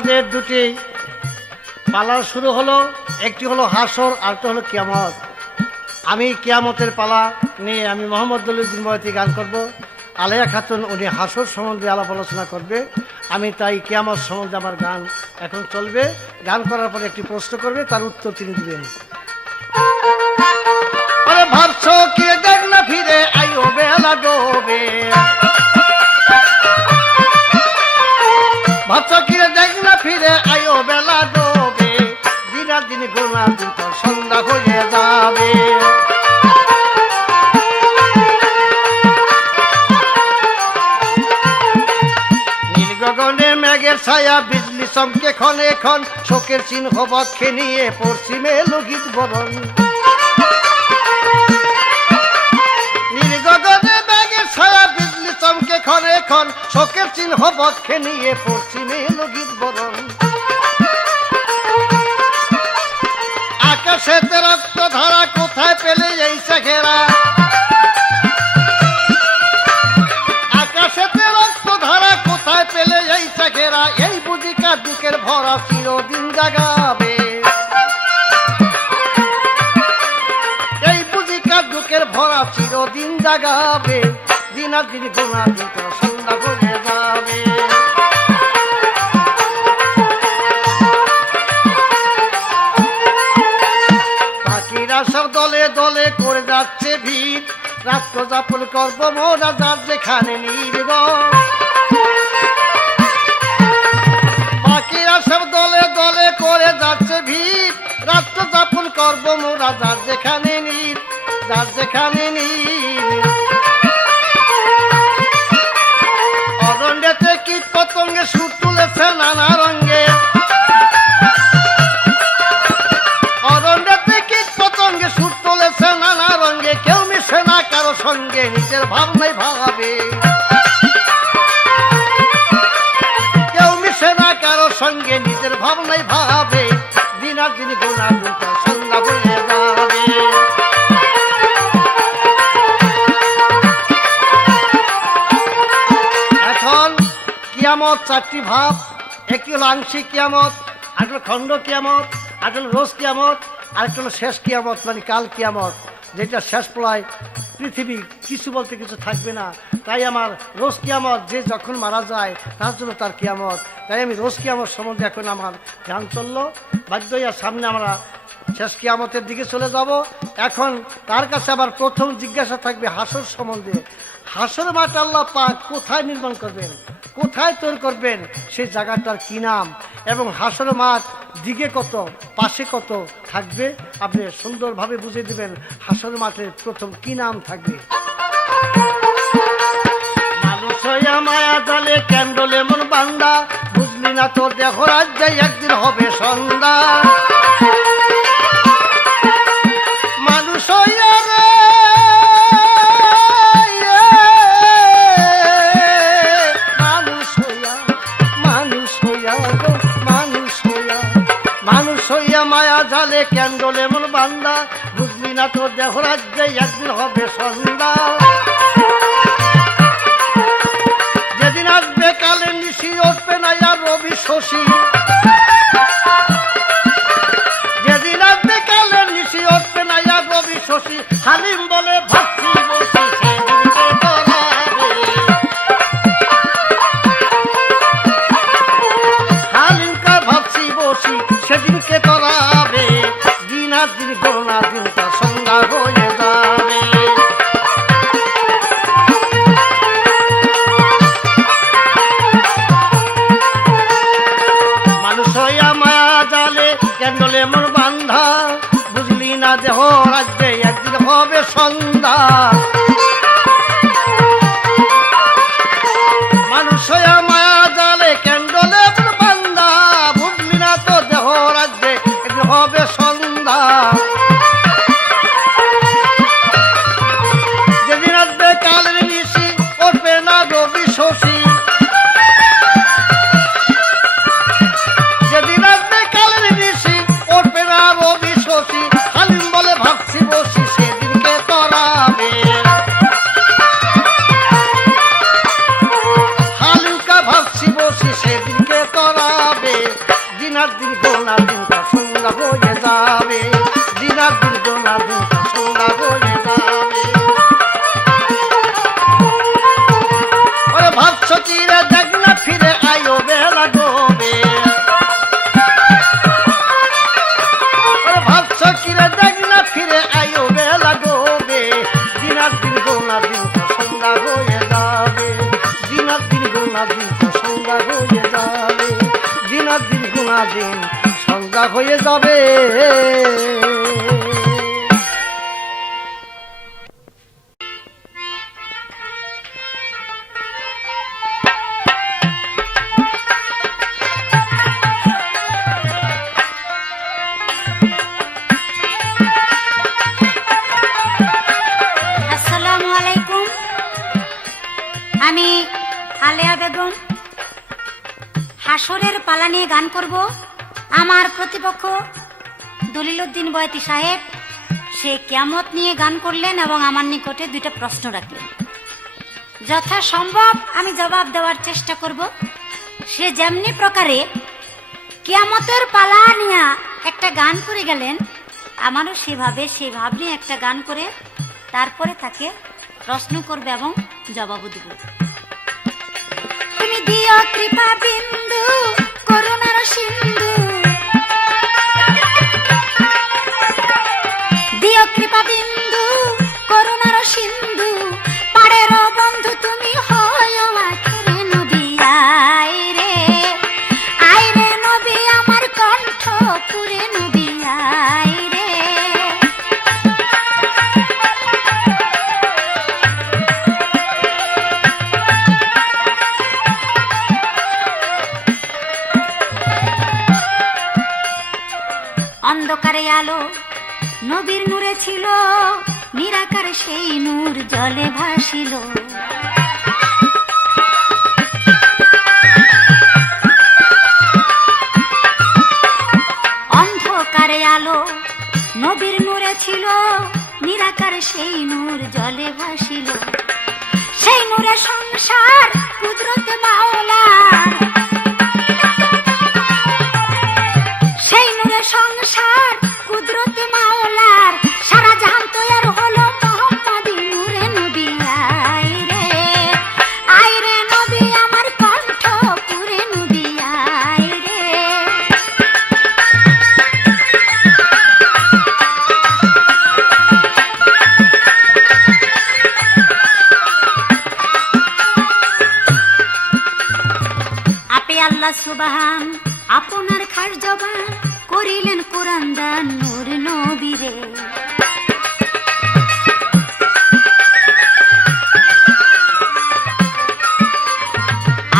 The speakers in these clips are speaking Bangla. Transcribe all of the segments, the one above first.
আমাদের দুটি পালা শুরু হলো, একটি হলো হাসর আর একটা হলো কিয়ামত। আমি কিয়ামতের পালা নিয়ে আমি মোহাম্মদ দলিউদ্দিন বয়াতি গান করব। আলেয়া খাতুন উনি হাসর সম্বন্ধে আলাপ আলোচনা করবে। আমি তাই কিয়ামত সম্বন্ধে আমার গান এখন চলবে। গান করার পরে একটি প্রশ্ন করবে, তার উত্তর তিনি দিবেন। আরে ভাবছো কি দেখ না ফিরে আইও বেলা ডোবে, ভাবছো কি দেখ না ফিরে আইও বেলা ডোবে, দিনা দিন গোনা দিন তো সন্ধ্যা হয়ে যাবে। নীল গগনে মেঘের ছায়া বিজলি চমকে ক্ষণে ক্ষণ, শোকের চিহ্ন বক্ষে নিয়ে পশ্চিমে লোকিত বরণ। নীল গগনে মেঘের ছায়া বিজলি চমকে ক্ষণে ক্ষণ, শোকের চিহ্ন বক্ষে নিয়ে পশ্চিমে লোকিত বরণ। আকাশেতে রক্ত ধারা কোথায় পেলে এই চেহারা, আকাশেতে রক্ত ধারা কোথায় পেলে এই চেহারা, এই বুঝি কার্যিকের ভরা চিরদিন জাগাবে, এই বুঝি কার্যিকের ভরা চিরদিন জাগাবে, দিন আর দিন গোনা দিন তো সন্ধ্যা হয়ে যাবে। পাখিরা সব দলে দলে করে যাচ্ছে ভিড়, রাত্র যাপন করবো মোরা যার যেখানে নির্ভর। পাখিরা সব দলে দলে করে যাচ্ছে ভিড়, রাত্র যাপন করবো মোরা যার যেখানে যার যেখানে অরণ্যেতে কীট পতঙ্গে সুর তুলেছে নানা রঙে, অরণ্যেতে কীট পতঙ্গে সুর তুলেছে নানা রঙে, কেউ মিশে না কারো সঙ্গে নিজের ভাবনাই ভাবে, কেউ মিশে না কারো সঙ্গে নিজের ভাবনাই ভাবে, দিন আর দিন গোনা দুটো সন্ধ্যা হয়ে যাবে। এখন কিয়ামত চারটি ভাব, একটি হলো আংশিক কিয়ামত, আরেকটা হলো খণ্ড কিয়ামত, আরেকটা হলো রোজ কিয়ামত, আরেকটা হলো শেষ কিয়ামত মানে কাল কিয়ামত, যেটা শেষ পড়ায় পৃথিবী কিছু বলতে কিছু থাকবে না। তাই আমার রোজ কিয়ামত, যে যখন মারা যায় তার জন্য তার কিয়ামত। তাই আমি রোজ কিয়ামত সম্বন্ধে এখন আমার গান চললো। বাধ্য হইয়া সামনে আমরা শেষ কিয়ামতের দিকে চলে যাব। এখন তার কাছে আবার প্রথম জিজ্ঞাসা থাকবে হাসর সম্বন্ধে। হাসর মাঠ আল্লাহ পাক কোথায় নির্মাণ করবেন, কোথায় তৈরি করবেন, সেই জায়গাটার কি নাম, এবং হাসর মাঠ দিকে কত পাশে কত থাকবে, আপনি সুন্দরভাবে বুঝিয়ে দিবেন হাসর মাঠের প্রথম কি নাম থাকবে। মানুষ হইয়া মায়া জালে ক্যান্ডল এমন বান্দা, বুঝলি না তোর দেহ রাজ্যে একদিন হবে সন্ধ্যা। মানুষ হইয়া রে মানুষ হইয়া মানুষ হইয়া মানুষ হইয়া মানুষ হইয়া মায়া জালে ক্যান্ডল এমন বান্দা, বুঝলি না তোর দেহ রাজ্যে একদিন হবে সন্ধ্যা। যেদিন আসবে কালে নিশি উঠবে না আর রবি শশী, যেদিন আসবে কালে নিশি উঠবে না আর রবি শশী, হালিম বলে ভাবছি বসি সেদিনকে তরাবে, হালিম কার ভাবছি বসি সেদিনকে তরাবে, দিন আর দিন গোনা দিন তার সন্ধ্যা হয়ে যাবে। কিরে দেখ না ফিরে আয়ো বেলা গোবে, ভাবছ কিরে দেখ না ফিরে আয়ো বেলা গোবে, দিনার দিন গোনা দিন তো সন্ধ্যা হয়ে যাবে, দিনার দিন গোনা দিন তো সন্ধ্যা হয়ে যাবে, দিনার দিন গোনা দিন সন্ধ্যা হয়ে যাবে। আমি আলেয়া বেগম হাসরের পালা নিয়ে গান করব। আমার প্রতিপক্ষ দলিলউদ্দিন বয়াতি সাহেব সে কিয়ামত নিয়ে গান করলেন এবং আমার নিকটে দুইটা প্রশ্ন রাখলেন। যথাসম্ভব আমি জবাব দেওয়ার চেষ্টা করব। সে যেমনি প্রকারে কিয়ামতের পালা নিয়ে একটা গান করে গেলেন, আমারও সেভাবে সেই ভাব নিয়ে একটা গান করে তারপরে তাকে প্রশ্ন করবে এবং জবাবও দেব। তুমি দিও কৃপা বিন্দু করুণার সিন্ধু, দিও কৃপা বিন্দু করুণার সিন্ধু, পাড়ের বন্ধু তুমি হয় আখেরে নবী। আয় রে নবী আমার কণ্ঠ পুরে নবী আয় রে। অন্ধকারে আলো নবীর নূরে ছিল, নিরাকার সেই নূর জলে ভাসিল। অন্ধকারে আলো নবীর নূরে ছিল, নিরাকার সেই নূর জলে ভাসিল। সেই নূরে সংসার কুদরতে মাওলার, সেই নূরে সংসার কুদরতে মাওলার, সারা জাহান তৈয়ার হলো মোহাম্মদী নূরে নবী আয় রে। আয় রে নবী আমার কণ্ঠ পুরে নবী আয় রে। আপে আল্লাহ সুবহান আপনার খাস জবান করিলেন কোরআন দান নূর নবীরে।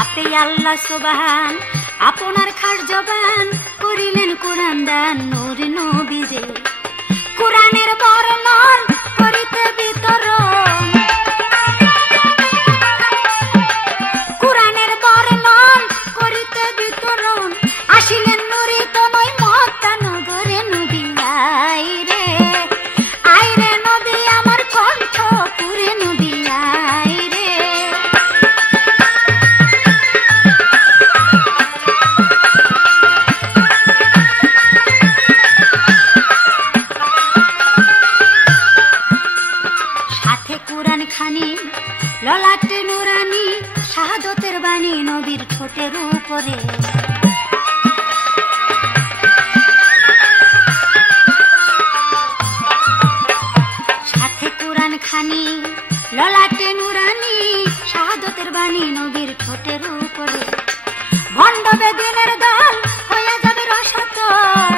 আপে আল্লাহ সুবহান আপনার খাস জবান করিলেন কোরআন দান নূর নবীরে। কোরআনের বর্ণন করিতে বিতরণ, কোরআনের বর্ণন করিতে বিতরণ, আসিলেন নুরি তনয় মক্কা নগরে নবী আয় রে। আয় রে নবী আমার কণ্ঠ পুরে নবী আয় রে। সাথে কোরআন খানি ললাটে নুরানি, শাহাদতের বাণী নবীর ঠোঁটের উপরে। সাথে কোরআন খানি ললাটে নুরানি, শাহাদতের বাণী নবীর ঠোঁটের উপরে। ভণ্ড বেদিনের দল হয়ে যাবে রসাতল,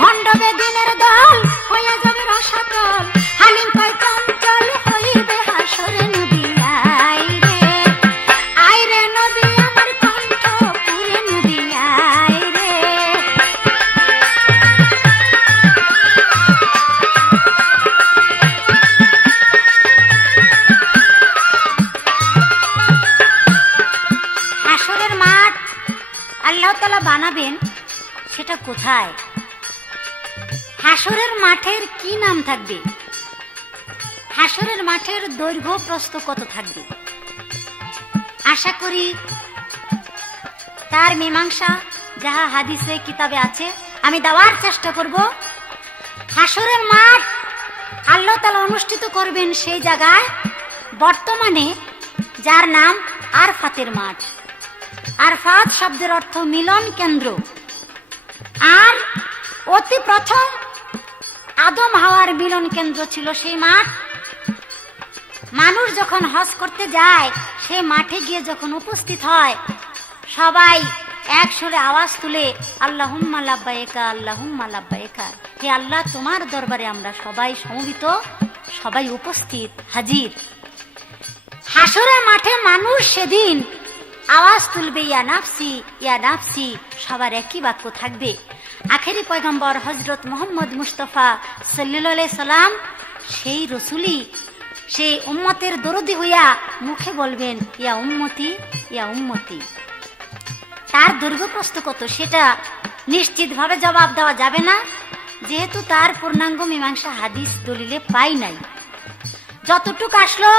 ভণ্ড বেদিনের দল হয়ে যাবে রসাতল, হালিম পায় চঞ্চল হইবে হাসরে নবী আয় রে। আয় রে নবী আমার কণ্ঠ পুরে নবী আয় রে। হাসরের মাঠ আল্লাহ তাআলা বানাবেন, সেটা কোথায়? হাসরের মাঠের কি নাম থাকবে? হাসরের মাঠের দৈর্ঘ্য প্রস্থ কত থাকবে? আশা করি তার মীমাংসা যাহা হাদিসে কিতাবে আছে আমি দেওয়ার চেষ্টা করব। হাসরের মাঠ আল্লাহ তাআলা অনুষ্ঠিত করবেন সেই জায়গায় বর্তমানে যার নাম আরফাতের মাঠ। আরফাত শব্দের অর্থ মিলন কেন্দ্র। আর অতি প্রথম আদম হাওয়ার মিলন কেন্দ্র ছিল সেই মাঠ। মানুষ যখন হজ করতে যায় সেই মাঠে গিয়ে যখন উপস্থিত হয়, সবাই এক সুরে আওয়াজ তুলে আল্লাহুম্মা লাব্বাইকা আল্লাহুম্মা লাব্বাইকা, হে আল্লাহ তোমার দরবারে আমরা সবাই সমবেত, সবাই উপস্থিত হাজির। হাসরের মাঠে মানুষ সেদিন আওয়াজ তুলবে ইয়া নাফসি ইয়া নাফসি, সবার একই বাক্য থাকবে। আখেরি পয়গম্বর হযরত মুহাম্মদ মুস্তাফা সাল্লাল্লাহু আলাইহি সাল্লাম সেই রসুলই সেই উম্মতের দরদি হইয়া মুখে বলবেন ইয়া উম্মতি ইয়া উম্মতি। তার দৈর্ঘ্যপ্রস্থ কত সেটা নিশ্চিতভাবে জবাব দেওয়া যাবে না, যেহেতু তার পূর্ণাঙ্গ মীমাংসা হাদিস দলিলে পাই নাই। যতটুক আসলো,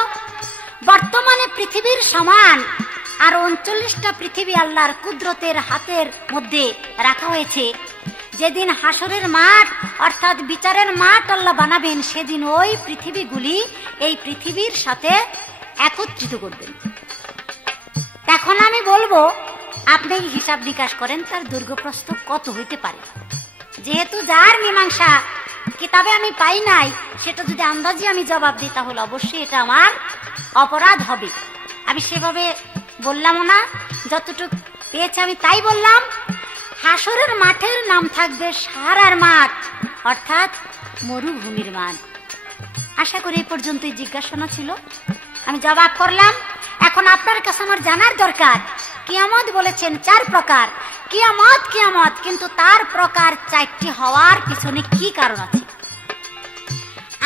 বর্তমানে পৃথিবীর সমান আর 39টা পৃথিবী আল্লাহর কুদরতের হাতের মধ্যে রাখা হয়েছে। যেদিন হাসরের মাঠ অর্থাৎ বিচারের মাঠ আল্লাহ বানাবেন, সেদিন ওই পৃথিবীগুলি এই পৃথিবীর সাথে একত্রিত করবেন। এখন আমি বলবো, আপনি হিসাব নিকাশ করেন তার দৈর্ঘ্যপ্রস্থ কত হইতে পারে। যেহেতু যার মীমাংসা কিতাবে আমি পাই নাই, সেটা যদি আন্দাজি আমি জবাব দিই তাহলে অবশ্যই এটা আমার অপরাধ হবে। আমি সেভাবে বললামও না, যতটুকু পেয়েছে আমি তাই বললাম। হাসরের মাঠের নাম থাকবে সাহারার মাঠ অর্থাৎ মরুভূমির মাঠ। আশা করি এই পর্যন্তই জিজ্ঞাসা ছিল, আমি জবাব করলাম। এখন আপনার কাছে আমার জানার দরকার, কিয়ামত বলেছেন 4 প্রকার। কিয়ামত কিয়ামত, কিন্তু তার প্রকার 4টি হওয়ার পিছনে কি কারণ আছে?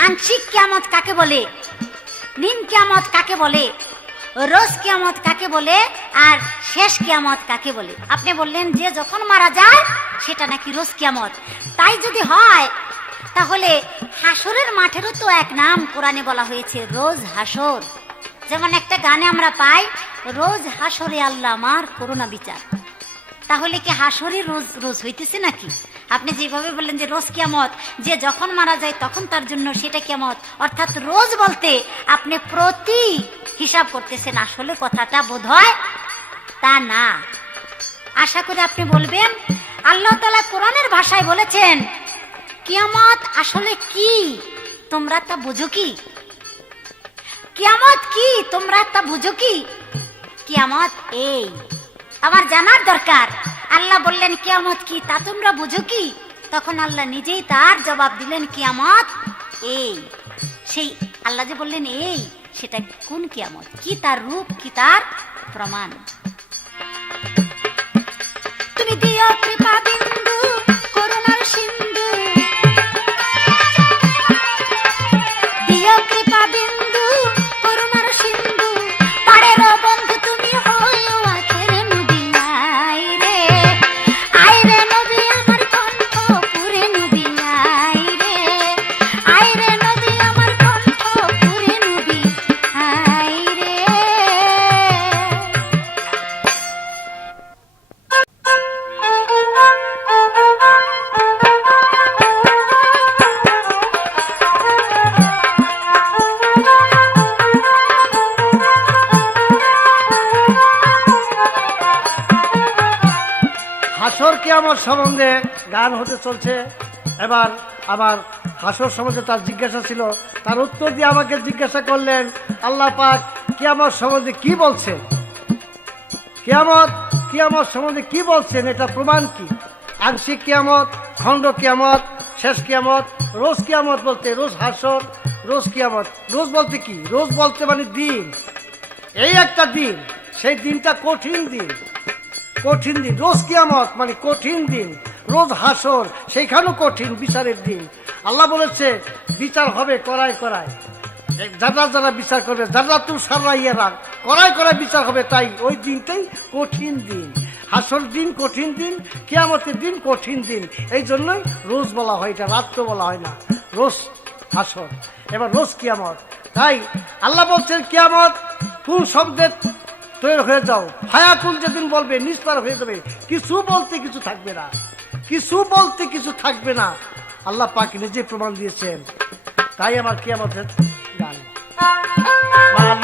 আংশিক কিয়ামত কাকে বলে, নিম কিয়ামত কাকে বলে, রোজ কিয়ামত কাকে বলে, আর শেষ কিয়ামত কাকে বলে? আপনি বললেন যে যখন মারা যায় সেটা নাকি রোজ কিয়ামত। তাই যদি হয় তাহলে হাসরের মাঠেরও তো এক নাম কোরআনে বলা হয়েছে, রোজ হাসর। যেমন একটা গানে আমরা পাই, রোজ হাসরে আল্লাহ আমার করোনা বিচার। তাহলে কি হাসরে রোজ রোজ হইতেছে নাকি? আপনি যেভাবে বললেন যে রোজ কিয়ামত, যে যখন মারা যায় তখন তার জন্য সেটা কিয়ামত, অর্থাৎ রোজ বলতে আপনি প্রতি হিসাব করতেছেন। আসলে কথাটা বোধহয় তা না। আশা করি আপনি বলবেন, আল্লাহ তাআলা কোরআনের ভাষায় বলেছেন কিয়ামত আসলে কি, তোমরা তা বুঝো কি? কিয়ামত কি, তোমরা তা বুঝো কি? কিয়ামত এই আমার জানার দরকার। আল্লাহ বললেন কিয়ামত কি, তা তোমরা বুঝো কি? তখন আল্লাহ নিজেই তার জবাব দিলেন কিয়ামত এই। সেই আল্লাহ যে বললেন এই, সেটা কোন কিয়ামত, কি তার রূপ, কি তার প্রমাণ? তুমি দিও কৃপা বিন্দু করুণার সিন্ধু, দিও কৃপা বিন্দু করুণার সিন্ধু, পারের বন্ধু তুমি হইও আখের নবী। আয় রে নবী আমার কণ্ঠ পুরে নবী, আয় রে নবী আমার কণ্ঠ পুরে নবী, আয় রে। হাসর কিয়ামত সম্বন্ধে গান হতে চলছে। এবার আবার হাসর সম্বন্ধে তার জিজ্ঞাসা ছিল, তার উত্তর দিয়ে আমাকে জিজ্ঞাসা করলেন আল্লাহ পাক কিয়ামত সম্বন্ধে কি বলছেন, কিয়ামত সম্বন্ধে কি বলছেন, এটা প্রমাণ কি? আংশিক কিয়ামত, খণ্ড কিয়ামত, শেষ কিয়ামত, রোজ কিয়ামত বলতে রোজ হাসর, রোজ কিয়ামত। রোজ বলতে কি? রোজ বলতে মানে দিন, এই একটা দিন, সেই দিনটা কঠিন দিন, কঠিন দিন। রোজ কিয়ামত মানে কঠিন দিন, রোজ হাসর সেইখানেও কঠিন বিচারের দিন। আল্লাহ বলেছে বিচার হবে করায় করায়, যারা যারা বিচার করবে, যারা তুই সারাইয়ারা করায় করায় বিচার হবে। তাই ওই দিনটাই কঠিন দিন, হাসর দিন কঠিন দিন, কিয়ামতের দিন কঠিন দিন। এই জন্যই রোজ বলা হয়, এটা রাত্র বলা হয় না, রোজ হাসর। এবার রোজ কিয়ামত। তাই আল্লাহ বলছেন কিয়ামত কোন শব্দের তৈরি হয়ে যাও, ফায়াকুল যেদিন বলবে নিস্তার হয়ে যাবে, কিছু বলতে কিছু থাকবে না, কিছু বলতে কিছু থাকবে না। আল্লাহ পাক নিজে প্রমাণ দিয়েছেন। তাই আমার কিয়ামতের গান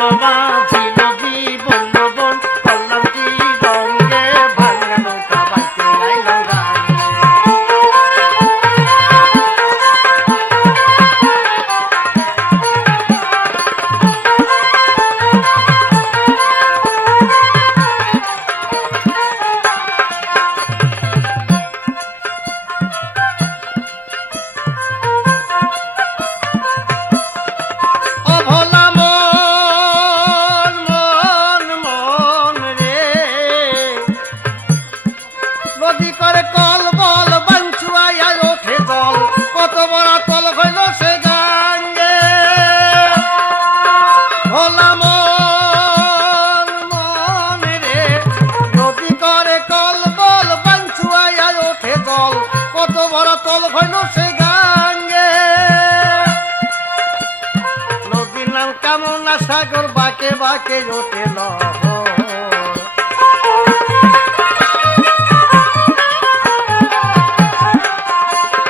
মালো মাঝি নদী বন্য বন করলাম কি রঙে ভাঙা নৌকা বাইতে আইলাম গান। ও ভোলা মন মন মন রে, নদী করে কল বল বাঞ্চুয়াইয়া ওঠে জল, কত বড় তল হইল সে গাঙ্গে। ভোলা মন মন রে, নদী করে কল বল বাঞ্চুয়াইয়া ওঠে জল, কত বড় তল হইল সে গাঙ্গে। নদীর নাম কামনা সাগর, বাঁকে বাঁকে ওঠে লহর।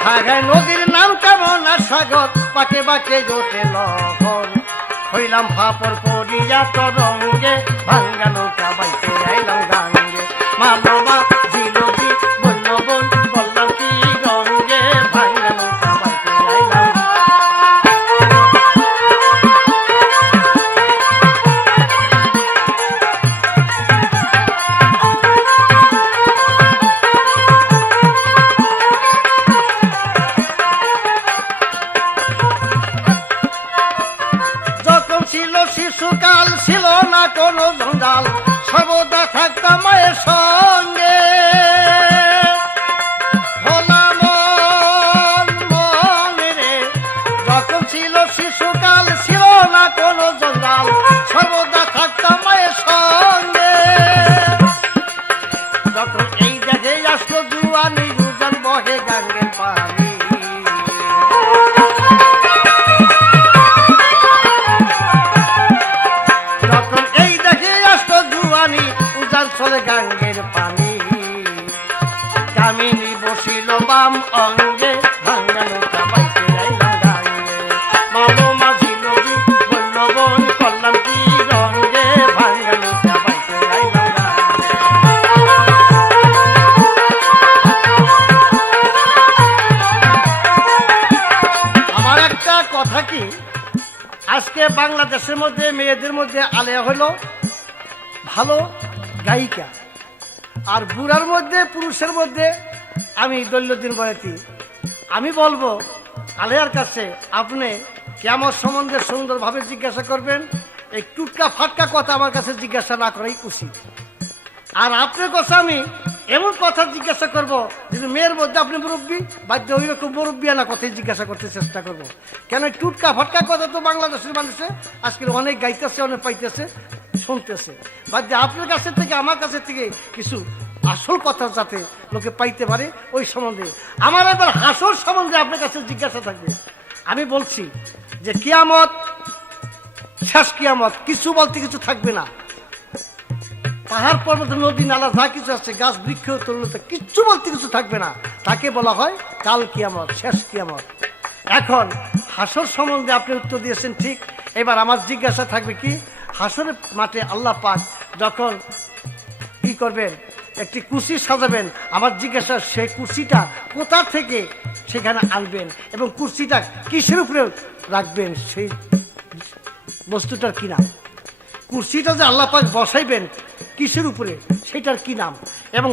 হাগায় নদীর নাম কামনা সাগর, বাঁকে বাঁকে ওঠে লহর। হইলাম ফাপড় পড়িয়া তরঙ্গে, ভাঙ্গা নৌকা বাইতে আইলাম গাঙ্গে। মালো মাঝি নদী বন্য বন করলাম কি রঙে, ভাঙ্গা নৌকা বাইতে আইলাম। যখন ছিল শিশুকাল, ছিল না কোনো জঞ্জাল, সর্বদা থাকতাম মায়ের সঙ্গে। ভোলা মন মন রে, যখন ছিল শিশুকাল, ছিল না কোনো জঞ্জাল, সর্বদা থাকতাম মায়ের সঙ্গে। যখন এই দেখে আসলো জুয়ানি, রুজান বহে গাঙ্গের পানি। যখন এই দেখে আসতো জুয়ানি, উজান চলে গাঙ্গের পানি। কামিনী বসিল বাম অঙ্গে, ভাঙ্গা নৌকা বাইতে আইলাম গাঙ্গে। মালো মাঝি নদী বন্য বন করলাম কি রঙে, ভাঙ্গা নৌকা বাইতে আইলাম গাঙ্গে। আমার একটা কথা কি, আজকে বাংলাদেশের মধ্যে মেয়েদের মধ্যে আলেয়া হলো ভালো গায়িকা, আর বুড়ার মধ্যে পুরুষের মধ্যে আমি দৈলুদ্দিন বয়াতি। আমি বলবো আলেয়ার কাছে আপনি কেমন সম্বন্ধে সুন্দরভাবে জিজ্ঞাসা করবেন, এই টুটকা ফাটকা কথা আমার কাছে জিজ্ঞাসা না করাই উচিত। আর আপনার কাছে আমি এমন কথা জিজ্ঞাসা করব, যদি মেয়ের মধ্যে আপনি মুরব্বী, বাধ্য ওই রকম মুরব্বিয়ানা কথাই জিজ্ঞাসা করতে চেষ্টা করব। কেন এই টুটকা ফাটকা কথা তো বাংলাদেশের মানুষে আজকে অনেক গাইতেছে, অনেক পাইতেছে, শুনতেছে। বাধ্য আপনার কাছে থেকে আমার কাছে থেকে কিছু আসল কথা যাতে লোকে পাইতে পারে, ওই সম্বন্ধে আমার এবার হাসর সম্বন্ধে আপনার কাছে জিজ্ঞাসা থাকবে। আমি বলছি যে কিয়ামত, শেষ কিয়ামত, কিছু বলতে কিছু থাকবে না। পাহাড় পর্বত নদী নালা যা কিছু আছে, গাছ বৃক্ষ তরুলতা, কিচ্ছু বলতে কিছু থাকবে না। তাকে বলা হয় কাল কিয়ামত, শেষ কিয়ামত। এখন হাসর সম্বন্ধে আপনি উত্তর দিয়েছেন ঠিক। এবার আমার জিজ্ঞাসা থাকবে কি, হাসরের মাঠে আল্লাহ পাক যখন কি করবেন, একটি কুর্সি সাজাবেন, আমার জিজ্ঞাসা সেই কুর্সিটা কোথা থেকে সেখানে আনবেন এবং কুর্সিটা কিসের উপরে রাখবেন, সেই বস্তুটার কি নাম? কুর্সিটা যে আল্লাহ পাক বসাইবেন কিসের উপরে, সেটার কি নাম? এবং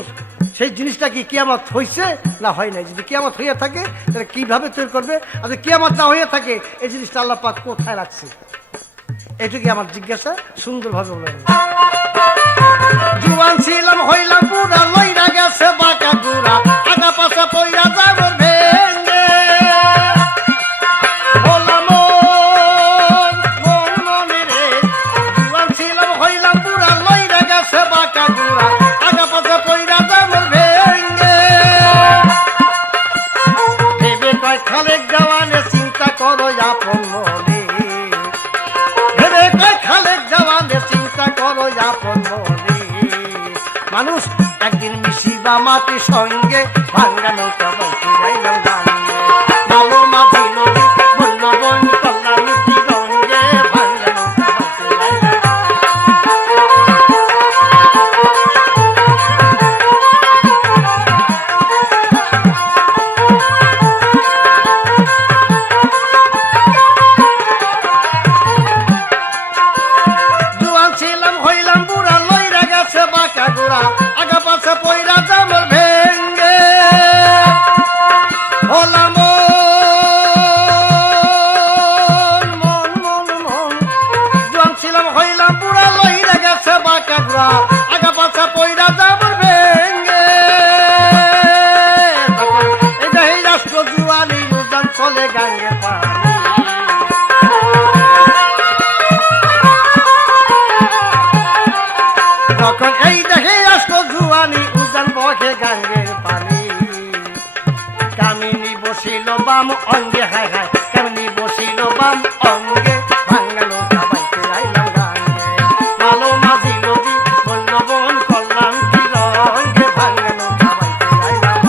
সেই জিনিসটা কি কিয়ামত হয়েছে না হয় নাই? যদি কিয়ামত হইয়া থাকে তাহলে কিভাবে তৈরি করবে, আর যদি কিয়ামত না হইয়া থাকে এই জিনিসটা আল্লাহ পাক কোথায় রাখছে? এটুকু আমার জিজ্ঞাসা, সুন্দরভাবে বলবেন। জুয়ান ছিলাম হইলাম বুড়া, লইরা গেছে বাঁকা গুড়া, আগা পাশা পইরা যাব ভেঙ্গে। ভোলা মন মন মনে রে, জুয়ান ছিলাম হইলাম বুড়া, লইরা গেছে বাঁকা গুড়া, আগা পাশা পইরা যাব ভেঙ্গে। ভেবে কয় খালেক জওয়ানে, চিন্তা করো আপন মনে। ভেবে কয় খালেক জওয়ানে, চিন্তা করো আপন মনে। মানুষ একদিন মিশিবা মাটির সঙ্গে, ভাঙ্গা নৌকা বলতে যাইলাম গাঙ্গে। মালো মাঝি নদী বন্য বন করলাম কি রঙে, ভাঙ্গা নৌকা বলতে যাইলাম। জুয়া আগা পাছা পয়রা যাবার ভেঙ্গে এই যে এই রাষ্ট্র জুয়ানি উজান চলে গাঙ্গে পানি তখন এই দেখে রাষ্ট্র জুয়ানি উজান বহে গাঙ্গের পানি কামিনী বসিল বাম অঙ্গে হায় হায় কামিনী বসিল বাম অঙ্গে ভাঙ্গালো খাবাইতে আইলাম গাঙ্গে ভালো মাঝি নদী বলল বন করলাম কি রঙ্গে ভাঙ্গালো খাবাইতে আইলাম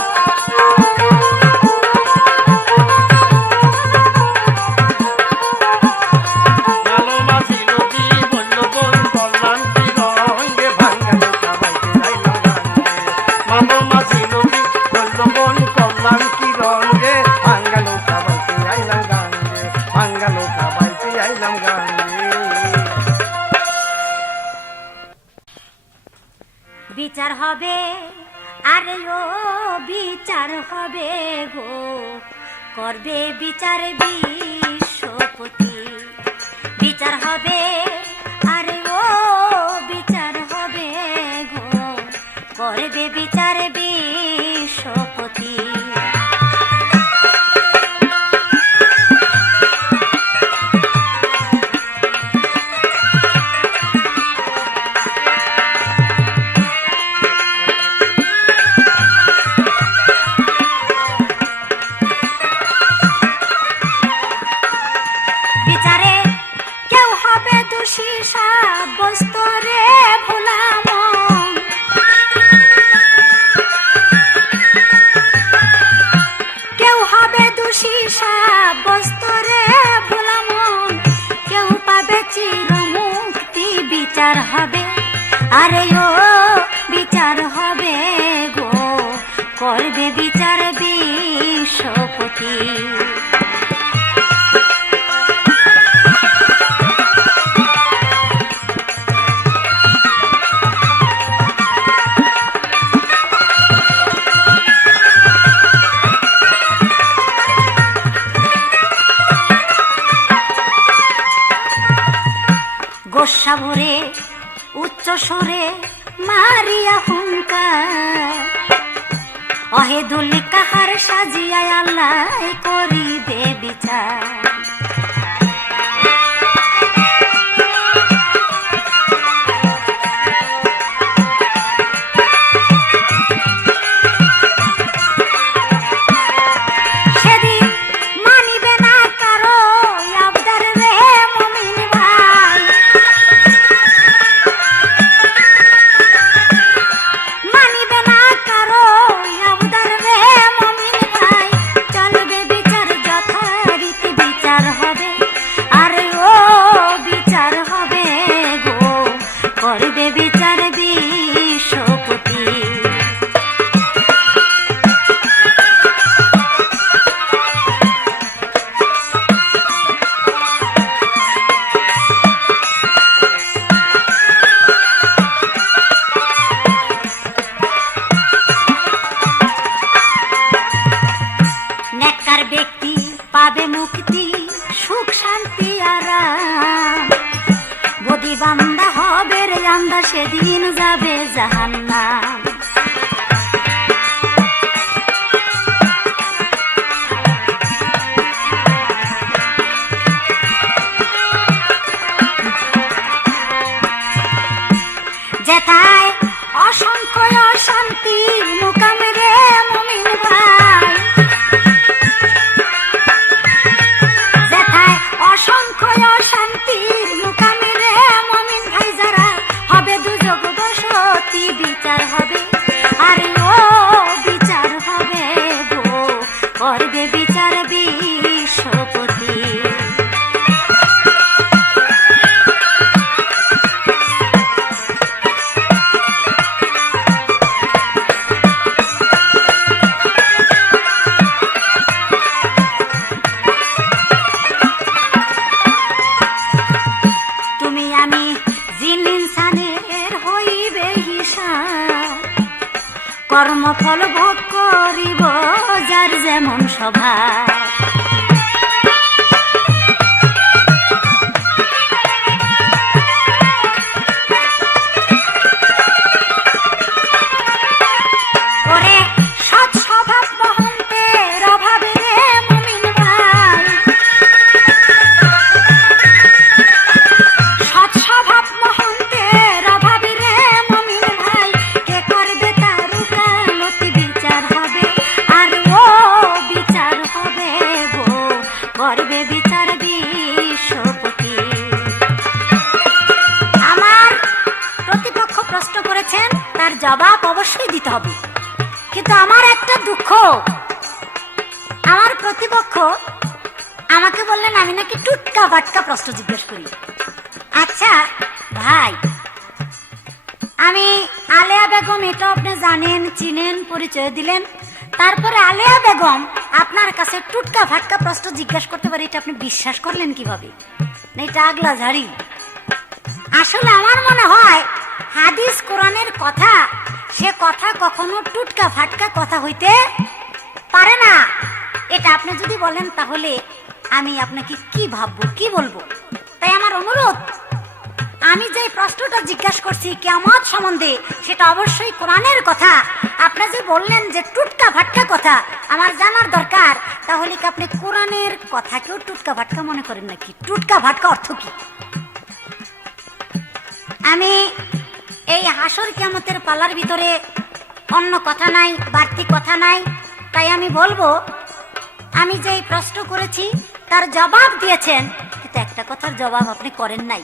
ভালো মাঝি নদী বলল বন করলাম কি রঙ্গে ভাঙ্গালো খাবাইতে আইলাম গাঙ্গে ভালো মাঝি নদী বলল বন করলাম কি রঙ্গে ভাঙ্গালো খাবাইতে আইলাম গাঙ্গে ভাঙ্গালো খাবাইতে আইলাম গাঙ্গে বিচার হবে আরে ও বিচার হবে গো করবে বিচার বিশ্বপতি বিচার হবে আরে ও বিচার হবে গো করবে বিচার বিশ্বপতি বিচারে কেউ হবে দোষী সাব্যস্ত রে ভোলাম কেউ হবে দোষী সাব্যস্ত রে ভোলাম কেউ পাবে চিরমুক্তি বিচার হবে আরে ও বিচার হবে গো করবে বিচার বিশ্বপতি গোসা ভরে উচ্চ স্বরে মারিয়া হুঙ্কার অহে দুলি কাহার সাজিয়া আল্লাহ করিবে বিচার সেদিন মানিবে না কারো আবদার রে মুমিন ভাই মানিবে না কারো আবদার রে মুমিন ভাই চলবে বিচার যথারীতি বিচার হবে আরে ও বিচার হবে গো করবে বিচার বিশ্বপতি নেককার ব্যক্তি পাবে মুক্তি সুখ শান্তি আরাম বদি বান্দা হবে রে আন্দা সেদিন যাবে জাহান্নাম যেথায় অসংখ্য অশান্তি মুকাম রে মুমিন ভাই যেথায় অসংখ্য অশান্তির মুকামে রে মুমিন ভাই যারা হবে দুজগ বসতি বিচার হবে আরে ও বিচার হবে গো করবে বিচার বিশ্বপতি তুমি আমি জিন ইনসানের হইবে হিসাব কর্মফল ভোগ করিব যার যেমন স্বভাব জবাব অবশ্যই দিতে হবে। কিন্তু আমার একটা দুঃখ, আমার প্রতিপক্ষ আমাকে বললেন আমি নাকি টুটকা বাটকা প্রশ্ন জিজ্ঞেস করি। আচ্ছা ভাই, আমি আলেয়া বেগম, এটা আপনি জানেন, চিনেন, পরিচয় দিলেন, তারপরে আলেয়া বেগম আপনার কাছে টুটকা ফাটকা প্রশ্ন জিজ্ঞাসা করতে পারে, এটা আপনি বিশ্বাস করলেন কিভাবে? না এটা আগলা ঝাড়ি? আসলে আমার মনে হয় হাদিস কোরআনের কথা, সে কথা কখনো টুটকা ফাটকা কথা হইতে পারে না। এটা আপনি যদি বলেন তাহলে আমি আপনাকে কি ভাববো, কি বলবো? তাই আমার অনুরোধ, আমি যে প্রশ্নটা জিজ্ঞাসা করছি কিয়ামত সম্বন্ধে, সেটা অবশ্যই কোরআনের কথা। আপনি যে বললেন যে টুটকা ফাটকা কথা, আমার জানার দরকার, তাহলে কি আপনি কোরআনের কথাকেও টুটকা ফাটকা মনে করেন নাকি? টুটকা ফাটকা অর্থ কি? আমি এই হাসর কিয়ামতের পালার ভিতরে অন্য কথা নাই, বাড়তি কথা নাই, তাই আমি বলবো, আমি যে প্রশ্ন করেছি তার জবাব দিয়েছেন, কিন্তু একটা কথার জবাব আপনি করেন নাই।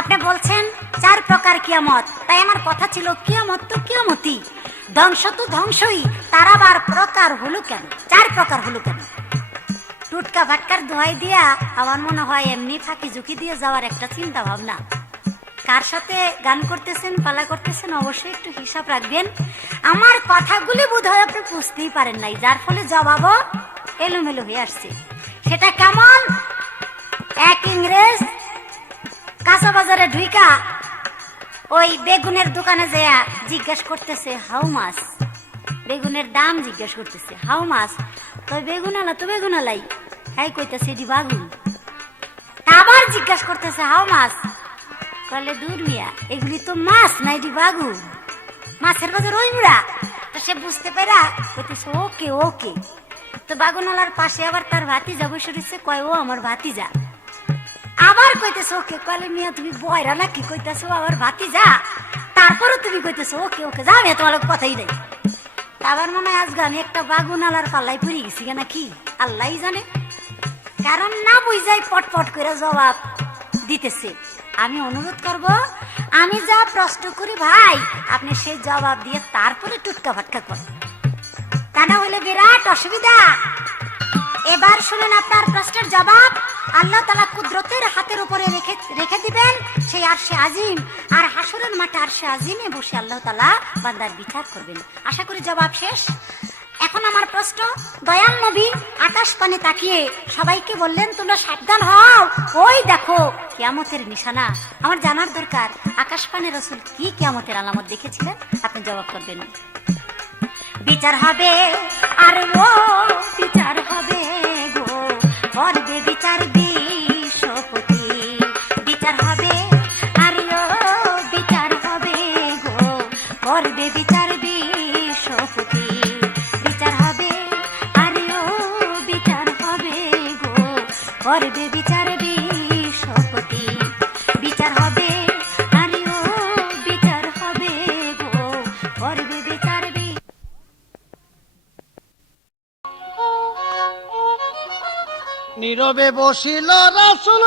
আপনি বলছেন 4 প্রকার কিয়ামত, তাই আমার কথা ছিল কিয়ামত তো কিয়ামতই, ধ্বংস তো ধ্বংসই, তার আবার প্রকার হলো কেন, 4 প্রকার হলো কেন? টুটকা ফাটকার দোহাই দিয়া আমার মনে হয় এমনি ফাঁকি ঝুঁকি দিয়ে যাওয়ার একটা চিন্তা ভাবনা। কার সাথে গান করতেছেন, পালা করতেছেন, অবশ্যই একটু হিসাব রাখবেন। আমার কথাগুলি বোধহয় আপনি বুঝতেই পারেন নাই, যার ফলে জবাবও এলোমেলো হয়ে আসছে। সেটা কেমন? এক ইংরেজ কাঁচা বাজারে ঢুইকা ওই বেগুনের দোকানে যেয়া জিজ্ঞাসা করতেছে হাউ মাছ, বেগুনের দাম জিজ্ঞাসা করতেছে হাউ মাছ। তো বেগুনালা তো বেগুনালাই, হ্যাঁ কইতাছে এটি বাগুন। আবার জিজ্ঞাসা করতেছে হাউ মাছ, বলে দূর মিয়া, এগুলি তো মাছ না, এটি বাগুন, মাছের বাজার ওই মুড়া। তো সে বুঝতে পেরা কইতেছে ওকে ওকে। তো বাগুনালার পাশে আবার তার ভাতিজা বসে রয়েছে, কয় ও আমার ভাতিজা। আবার কইতেছে ওকে, কলে মিয়া তুমি বয়রা নাকি? কইতেছো আবার ভাতিজা, তারপরে তুমি কইতেছো ওকে ওকে, যাও মিয়া তোমার কথাই দেয়। আবার মনে হয় আজকে আমি একটা বাগুনালার পাল্লাই পড়ে গেছি কেনা, কি আল্লাহ জানে। কারণ না বুঝাই পটপট করে জবাব দিতেছে। আমি অনুরোধ করব, আমি যা প্রশ্ন করি ভাই, আপনি সেই জবাব দিয়ে তারপরে টুটকা ফাটকা করেন, তা না হলে বিরাট অসুবিধা। এবার শুনেন আপনার প্রশ্নের জবাব। আল্লাহ তাআলা কুদরতের হাতের উপরে রেখে দিবেন সেই আরশে আজিম, আর হাসরের মাঠে আরশে আজিমে বসে আল্লাহ তাআলা বান্দার বিচার করবেন। আশা করি জবাব শেষ। এখন আমার প্রশ্ন, দয়াল নবী আকাশ পানে তাকিয়ে সবাইকে বললেন তোমরা সাবধান হও, ওই দেখো কিয়ামতের নিশানা। আমার জানার দরকার, আকাশ পানে রাসূল কি কিয়ামতের আলামত দেখেছিলেন? আপনি জবাব করবেন। বিচার হবে আর ও বিচার হবে গো, করবে বিচার বিশ্বপতি। বিচার হবে আর ও বিচার হবে গো, করবে বিচার বিশ্বপতি। বিচার হবে আর ও বিচার হবে গো, করবে বিচার বিশ্বপতি। বিচার হবে আর ও বিচার হবে গো, করবে বিচার। নীরবে বসিল রাসূল,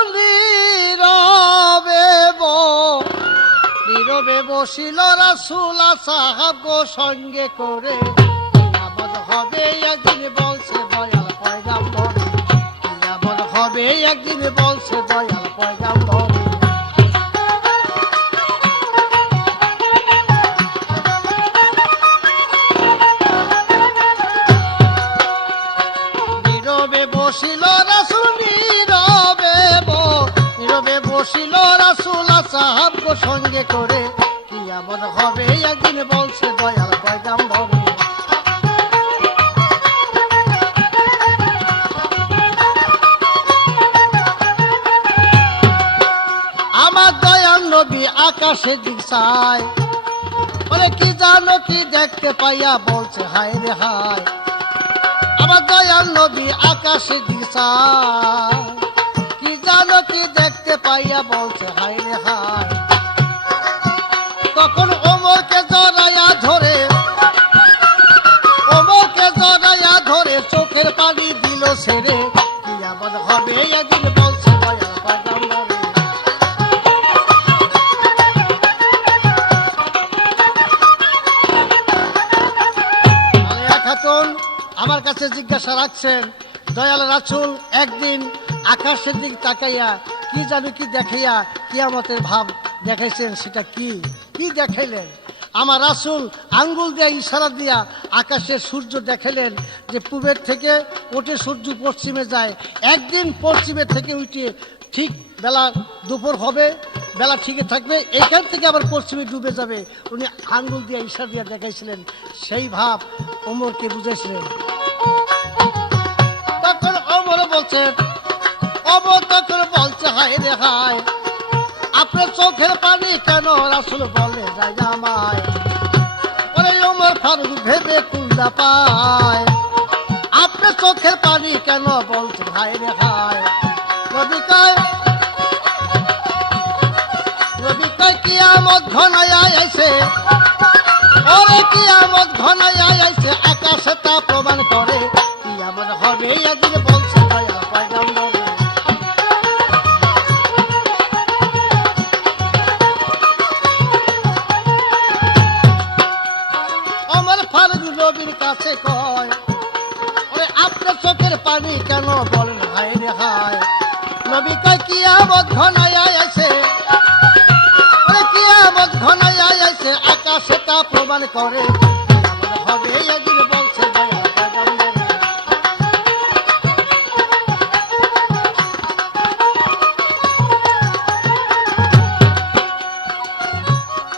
নীরবে বসিল রাসূল, সাহাব গো সঙ্গে করে। কিয়ামত হবে একদিন বলছে দয়াল পয়গম্বর, কিয়ামত হবে একদিন বলছে দয়াল পয়গম্বর। নীরবে বসিল রাসূল, নীরবে বসিল রাসূল, সাহাব গো সঙ্গে করে। কিয়ামত হবে একদিন বলছে দয়াল পয়গম্বর। আমার দয়াল নবী আকাশের দিক চায়, বলে কি জানো কি দেখতে পাইয়া, বলছে হায় রে হায়। আমার দয়াল নবী আকাশের দিক চায়, কি জানো কি দেখতে পাইয়া, বলছে হায় রে হায়। তখন ওমরকে জড়াইয়া ধরে, ওমরকে জড়াইয়া ধরে চোখের পানি দিল ছেড়ে। কিয়ামত হবে একদিন বলছে দয়াল পয়গম্বর। জিজ্ঞাসা রাখছেন, দয়াল রাসূল একদিন আকাশের দিক তাকাইয়া কি জানি কি দেখাইয়া কিয়ামতের ভাব দেখাইছেন, সেটা কি কি দেখাইলেন? আমার রাসূল আঙ্গুল দিয়ে ইশারা দিয়া আকাশের সূর্য দেখাইলেন যে পূবের থেকে ওঠে সূর্য পশ্চিমে যায়, একদিন পশ্চিমের থেকে উঠে ঠিক বেলা দুপুর হবে, বেলা ঠিকই থাকবে, এইখান থেকে আবার পশ্চিমে ডুবে যাবে। উনি আঙ্গুল দিয়ে ইশারা দিয়ে দেখাইছিলেন, সেই ভাব ওমরকে বুঝেছিলেন। তখন ওমর বলছেন, ওমর তখন বলছে, হায় রে হায়, আপনার চোখের পানি কেন রাসূল বলে যায় আমায়? ওরে ওমর ফারুক ভেবে কুল্লা পায়, আপনার চোখের পানি কেন বলছে হায় রে হায়? নবী কয় কিয়ামত ঘনায় আইছে, ওরে কিয়ামত ঘনায় আইছে, আকাশে তা প্রমাণ করে কিয়ামত হবে একদিন বলছে দয়াল পয়গম্বর। ওমর ফারুক নবীর কাছে কয়, ওরে আপনার চোখের পানি কেন বলেন হায় রে হায়? নবী কয় কিয়ামত ঘনায় আইছে, কিয়ামত ঘনায় আইছে, আকাশে তা প্রমাণ করে কিয়ামত হবে একদিন বলছে দয়াল পয়গম্বর।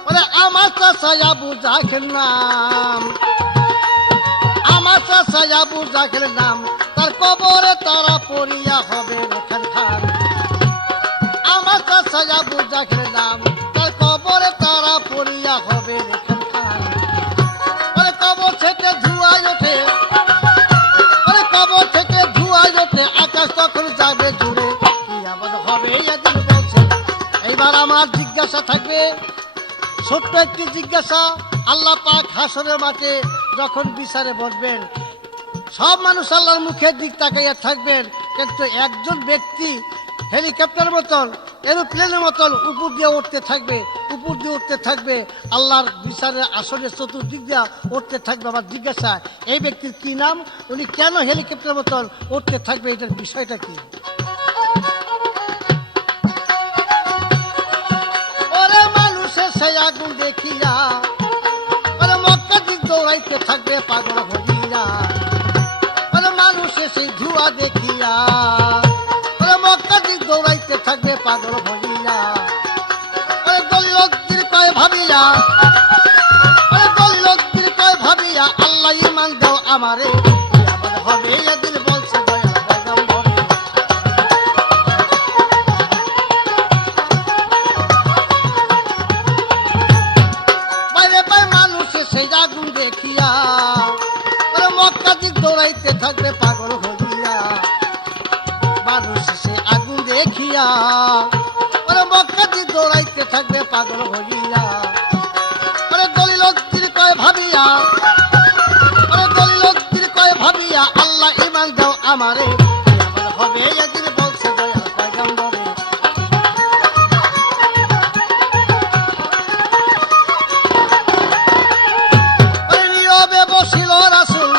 ওরে আমার চাচা আবু জাহেল নাম, আমার চাচা আবু জাহেল নাম, তার কবরে তারা পড়িয়া হবে রেখান খান। আমার চাচা আবু জাহেল নাম, তার কবরে তারা পড়িয়া হবে রেখান খান। ওরে কবর থেকে ধোঁয়ায় ওঠে, ওরে কবর থেকে ধোঁয়ায় ওঠে, আকাশ তখন যাবে জুড়ে কিয়ামত হবে একদিন বলছে। এইবার আমার জিজ্ঞাসা থাকবে, ছোট্ট একটি জিজ্ঞাসা। আল্লাহ পাক হাসরের মাঠে যখন বিচারে বসবেন, সব মানুষ আল্লাহর মুখের দিক তাকাইয়া থাকবেন, কিন্তু একজন ব্যক্তি হেলিকপ্টার মতন এরোপ্লেনের মতন উপর দিয়ে উঠতে থাকবে, উপর দিয়ে উঠতে থাকবে, আল্লাহর বিচারের আসরের চতুর্দিক দিয়ে উঠতে থাকবে। আমার জিজ্ঞাসা, এই ব্যক্তির কি নাম? উনি কেন হেলিকপ্টার মতন উঠতে থাকবে? এটার বিষয়টা কি? ওরে মানুষের সেই আগুন দেখিয়া, ওরে মক্কা দিক দৌড়াইতে থাকবে পাগল হইয়া, ওরে মানুষের সেই ধোঁয়া দেখিয়া, ওরে মক্কা দিক দৌড়াইতে থাকবে পাগল হইয়া। ওরে দলিলদের কয় ভাবিয়া, ওরে দলিলদের কয় ভাবিয়া, আল্লাহ ঈমান দাও আমারে কিয়ামত হবে একদিন বলছে দয়াল পয়গম্বর। বাইরে পায় মানুষের সেই আগুন দেখিয়া, ওরে মক্কা দিক দৌড়াইতে থাকবে পাগল হইয়া, মানুষ সে আগুন দেখিয়া, ওরে মক্কা দিক দৌড়াইতে থাকবে পাগল হইয়া। ওরে দলিলদের কয় ভাবিয়া, ওরে দলিলদের কয় ভাবিয়া, আল্লাহ ঈমান দাও আমারে কিয়ামত হবে একদিন বলছে দয়াল পয়গম্বরে। ওরে নীরবে বসিল রাসূল,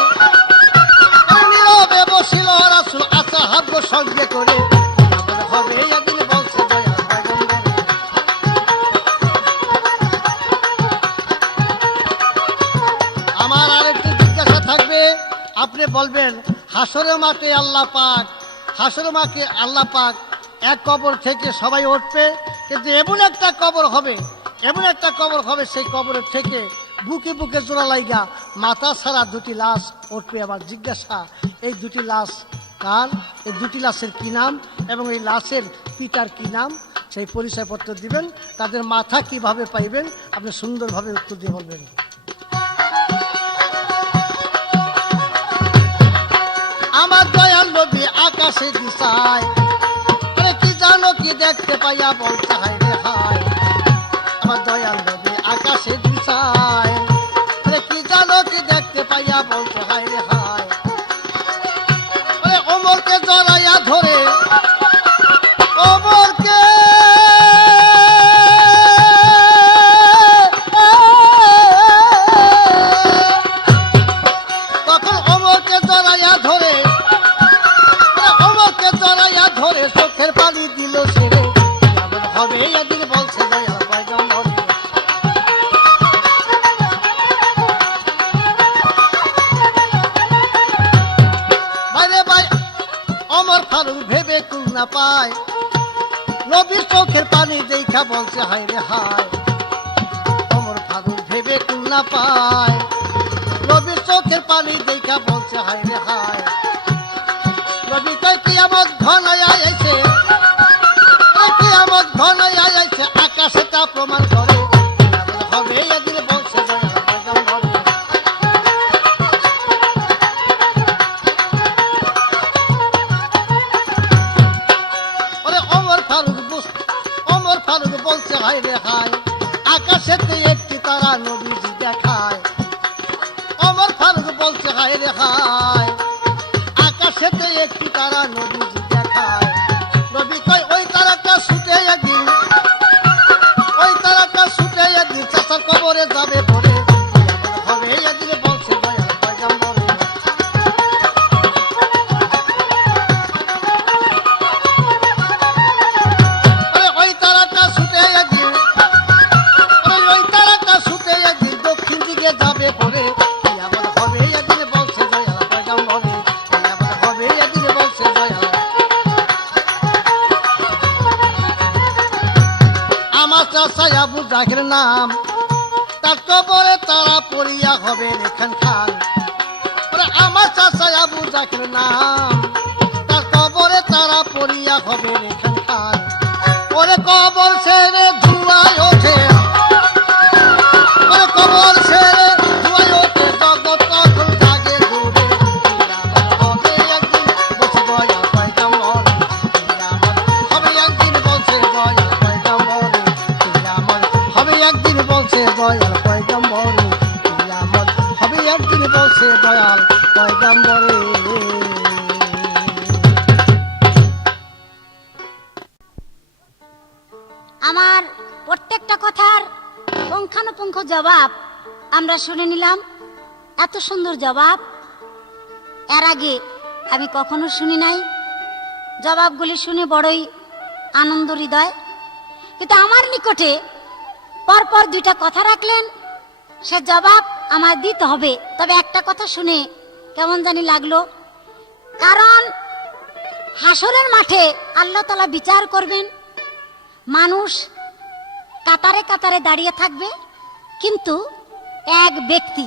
ওরে নীরবে বসিল রাসূল, আচ্ছা হাব্য সঙ্গে করে কিয়ামত হবে একদিন বলছে দয়াল পয়গম্বরে। আমার আরেকটি জিজ্ঞাসা থাকবে, আপনি বলবেন হাসরের মাঠে আল্লাহ পাক, হাসরের মাঠে আল্লাহ পাক এক কবর থেকে সবাই উঠবে, কিন্তু এমন একটা কবর হবে, এমন একটা কবর হবে, সেই কবরের থেকে বুকে বুকে জোড়া লাইগা মাথা ছাড়া দুটি লাশ উঠবে। আবার জিজ্ঞাসা, এই দুটি লাশ কার? এই দুটি লাশের কি নাম এবং এই লাশের পিতার কি নাম? সেই পরিচয়পত্র দিবেন, তাদের মাথা কিভাবে পাইবেন, আপনি সুন্দরভাবে উত্তর দিয়ে বলবেন। আমার দয়াল নবী আকাশে দিশায়, আরে কি জানো কি দেখতে পাইয়া বলতে হায় রে হায়। আমার দয়াল নবী আকাশে দিশায়, আরে কি জানো কি দেখতে পাইয়া বলতে হায় রে হায়। আরে ওমরকে জড়াইয়া ধরে, ওমরকে তখন ওমরকে জড়াইয়া ধরে বলছে হায় রে হায়, ওমর ফারুক ভেবে কুল না পায়, নবীর চোখের পানি দেখা বলছে হায় রে হায়। নবী কয় কিয়ামত ঘনায় আইছে, কিয়ামত ঘনায় আইছে, আকাশে তা প্রমাণ করে হবে একদিন বলছে দয়াল পয়গম্বর। ওমর ফারুক বলছে হায় রে হায়, আকাশেতে একটি তারা নবীজি দেখায়। ওমর ফারুক বলছে হায় রে হায়, আকাশেতে একটি তারা নবীজি দেখায়। নবী কয় ওই তারাটা ছুটে একদিন, ওই তারাটা ছুটে একদিন চাচার কবরে যাবে পড়ে হবে একদিন বলছে দয়াল পয়গম্বর। ওই তারাটা ছুটে একদিন, ওই তারাটা ছুটে একদিন দক্ষিণ দিকে যাবে পড়ে হবে একদিন বলছে দয়াল পয়গম্বর। হবে একদিন বলছে দয়াল। আমার চাচা আবু জাহের নাম, তার কবরে তারা পড়িয়া হবে রেখান খান। আমার চাচা আবু জাহের নাম, তার কবরে তারা পড়িয়া হবে রেখান খান। ওরে কবর ছেড়ে ধুয়ায় ওঠে, ওরে কবর ছেড়ে ধুয়ায় ওঠে, জগৎ তখন জাগে ঘুরে। হবে একদিন বলছে দয়াল পয়গম্বর, হবে একদিন বলছে দয়াল পয়গম্বর। হবে একদিন বলছে দয়াল পয়গম্বর, হবে একদিন বলছে দয়াল পয়গম্বর। আমার প্রত্যেকটা কথার পুঙ্খানুপুঙ্খ জবাব আমরা শুনে নিলাম। এত সুন্দর জবাব এর আগে আমি কখনো শুনি নাই। জবাবগুলি শুনে বড়ই আনন্দ হৃদয়। কিন্তু আমার নিকটে পরপর দুইটা কথা রাখলেন, সে জবাব আমার দিতে হবে। তবে একটা কথা শুনে কেমন জানি লাগলো, কারণ হাসরের মাঠে আল্লাহ তাআলা বিচার করবেন। মানুষ কাতারে কাতারে দাঁড়িয়ে থাকবে, কিন্তু এক ব্যক্তি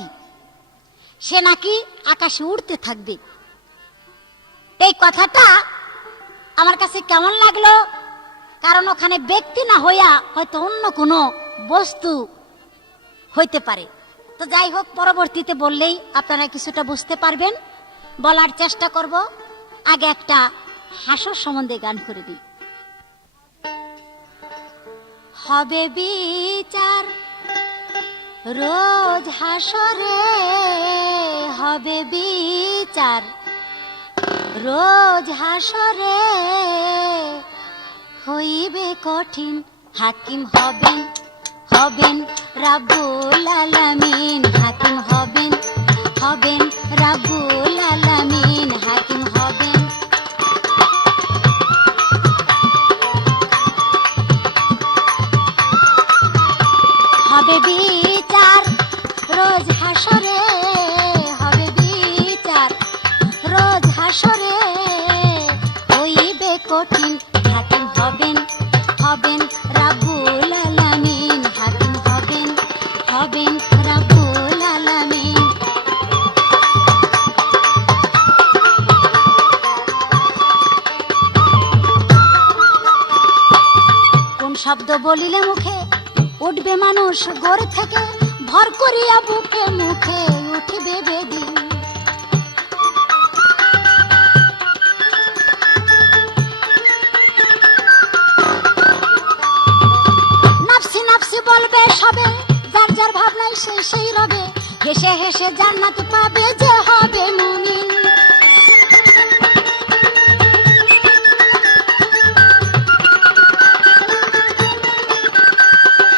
সে নাকি আকাশে উড়তে থাকবে। এই কথাটা আমার কাছে কেমন লাগলো, কারণ ওখানে ব্যক্তি না হইয়া হয়তো অন্য কোনো বস্তু হইতে পারে। তো যাই হোক, পরবর্তীতে বললেই আপনারা কিছুটা বুঝতে পারবেন। বলার চেষ্টা করব। আগে একটা হাসর সম্বন্ধে গান করে দিই। হবে বিচার রোজ হাসরে, হবে বিচার রোজ হাসরে, হইবে কঠিন হাকিম হবেন, হবেন রাব্বুল আলামিন। হাকিম হবেন, হবেন রাব্বুল আলামিন, হাকিম হবেন। হবে বিচার রোজ হাসরে, হবে বিচার রোজ হাসরে, হইবে কঠিন হাকিম হবেন, হবেন রাব্বুল আলামিন। হাকিম হবেন, হবেন রাব্বুল আলামিন। কোন শব্দ বলিলে মুখে উঠবে মানুষ গড় থেকে, ভর করিয়া বুকে মুখে উঠবে বেদিন। নাফসি নাফসি বলবে সবে, যার যার ভাবনায় সেই সেই রবে, হেসে হেসে জান্নাত পাবে যে হবে মুমিন।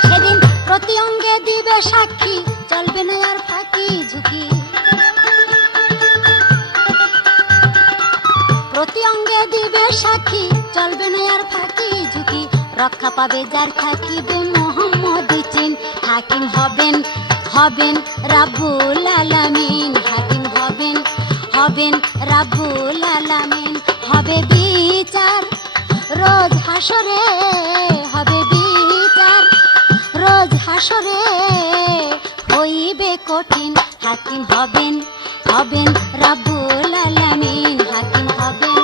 সেদিন প্রতি অঙ্গে দিবে সাক্ষী, চলবে না আর ফাঁকি ঝুঁকি। প্রতি অঙ্গে দিবে সাক্ষী, চলবে না আর ফাঁকি ঝুঁকি। রক্ষা পাবে যার থাকিবে মোহাম্মদ চিন। হাকিম হবেন, হবেন রাব্বুল আলামিন। হাকিম হবেন, হবেন রাব্বুল আলামিন। হবে বিচার রোজ হাসরে, হবে বিচার কঠিন। হাকিম হবেন, হবেন রব্বুল আলামিন, হাকিম হবেন।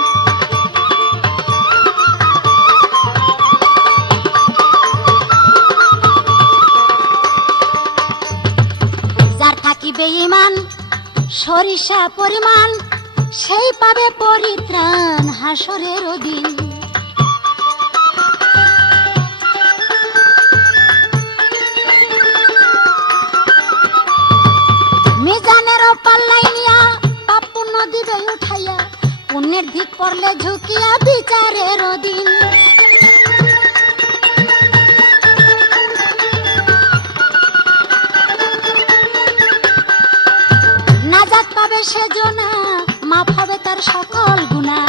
যার থাকিবে ঈমান সরিষা পরিমাণ, সেই পাবে পরিত্রাণ হাসরের দিন। মিজানের পাল্লাই নিয়া পাপ পুণ্য দিবে উঠাইয়া, পুণ্যের দিক পড়লে ঝুঁকিয়া বিচারের দিন। নাজাত পাবে সেজন্য মাফ হবে তার সকল গুনাহ।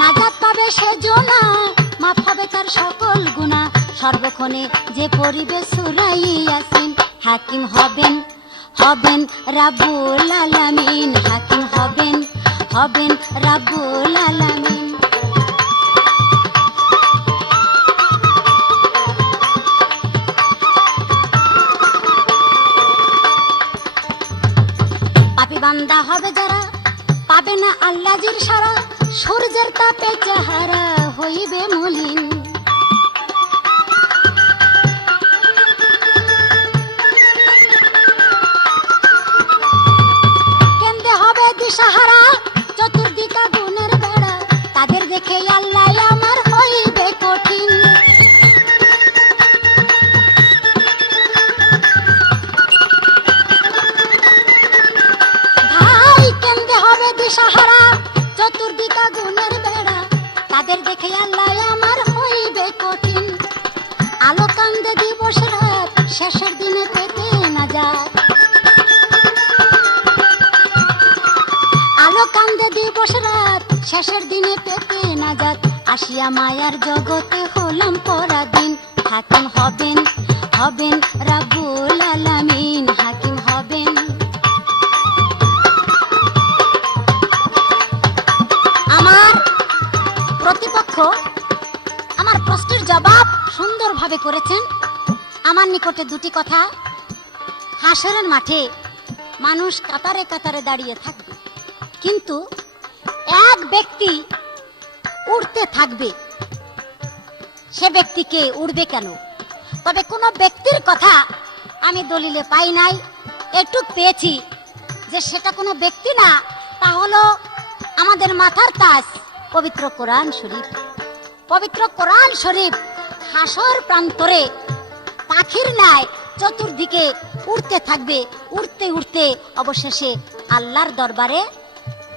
নাজাত পাবে সেজন্য মাফ হবে তার সকল গুনাহ। সর্বক্ষণে যে পড়িবে সূরা ইয়াসিন, হাকিম হবেন, হবেন রাব্বুল আলামিন, হাকিম হবেন, হবেন রাব্বুল আলামিন। পাপী বান্দা হবে যারা, পাবে না আল্লাহর সারা, সূর্যের তাপে চেহারা হইবে মলিন। কেন্দ্রে হবে দিশাহারা, চতুর্দিকে গুণের বেড়া, তাদের দেখে আল্লাহ আমার হইবে কঠিন। ভাই কেন্দ্রে হবে দিশাহারা, চতুর্দিকে গুণের বেড়া, তাদের দেখে আল্লাহ আমার হইবে কঠিন। আলো কান্দে দিবস রাত, শেষের দিনে পেতে না যায়। আলো কান্দে দিবস রাত, শেষের দিনে পেতে না যাত। আসিয়া মায়ার জগতে হলাম পরাধীন, হাকিম হবেন, হবেন রাব্বুল আলামিন, হাকিম হবেন। আমার প্রতিপক্ষ আমার প্রশ্নের জবাব সুন্দরভাবে করেছেন। আমার নিকটে দুটি কথা। হাসরের মাঠে মানুষ কাতারে কাতারে দাঁড়িয়ে থাকবে, কিন্তু এক ব্যক্তি উড়তে থাকবে। সে ব্যক্তিকে উড়বে কেন? তবে কোন ব্যক্তির কথা আমি দলিলে পাই নাই। এটুক পেয়েছি যে সেটা কোনো ব্যক্তি না, তা হলো আমাদের মাথার তাজ পবিত্র কোরআন শরীফ। পবিত্র কোরআন শরীফ হাসর প্রান্তরে পাখির ন্যায় চতুর্দিকে উড়তে থাকবে। উড়তে উড়তে অবশেষে আল্লাহর দরবারে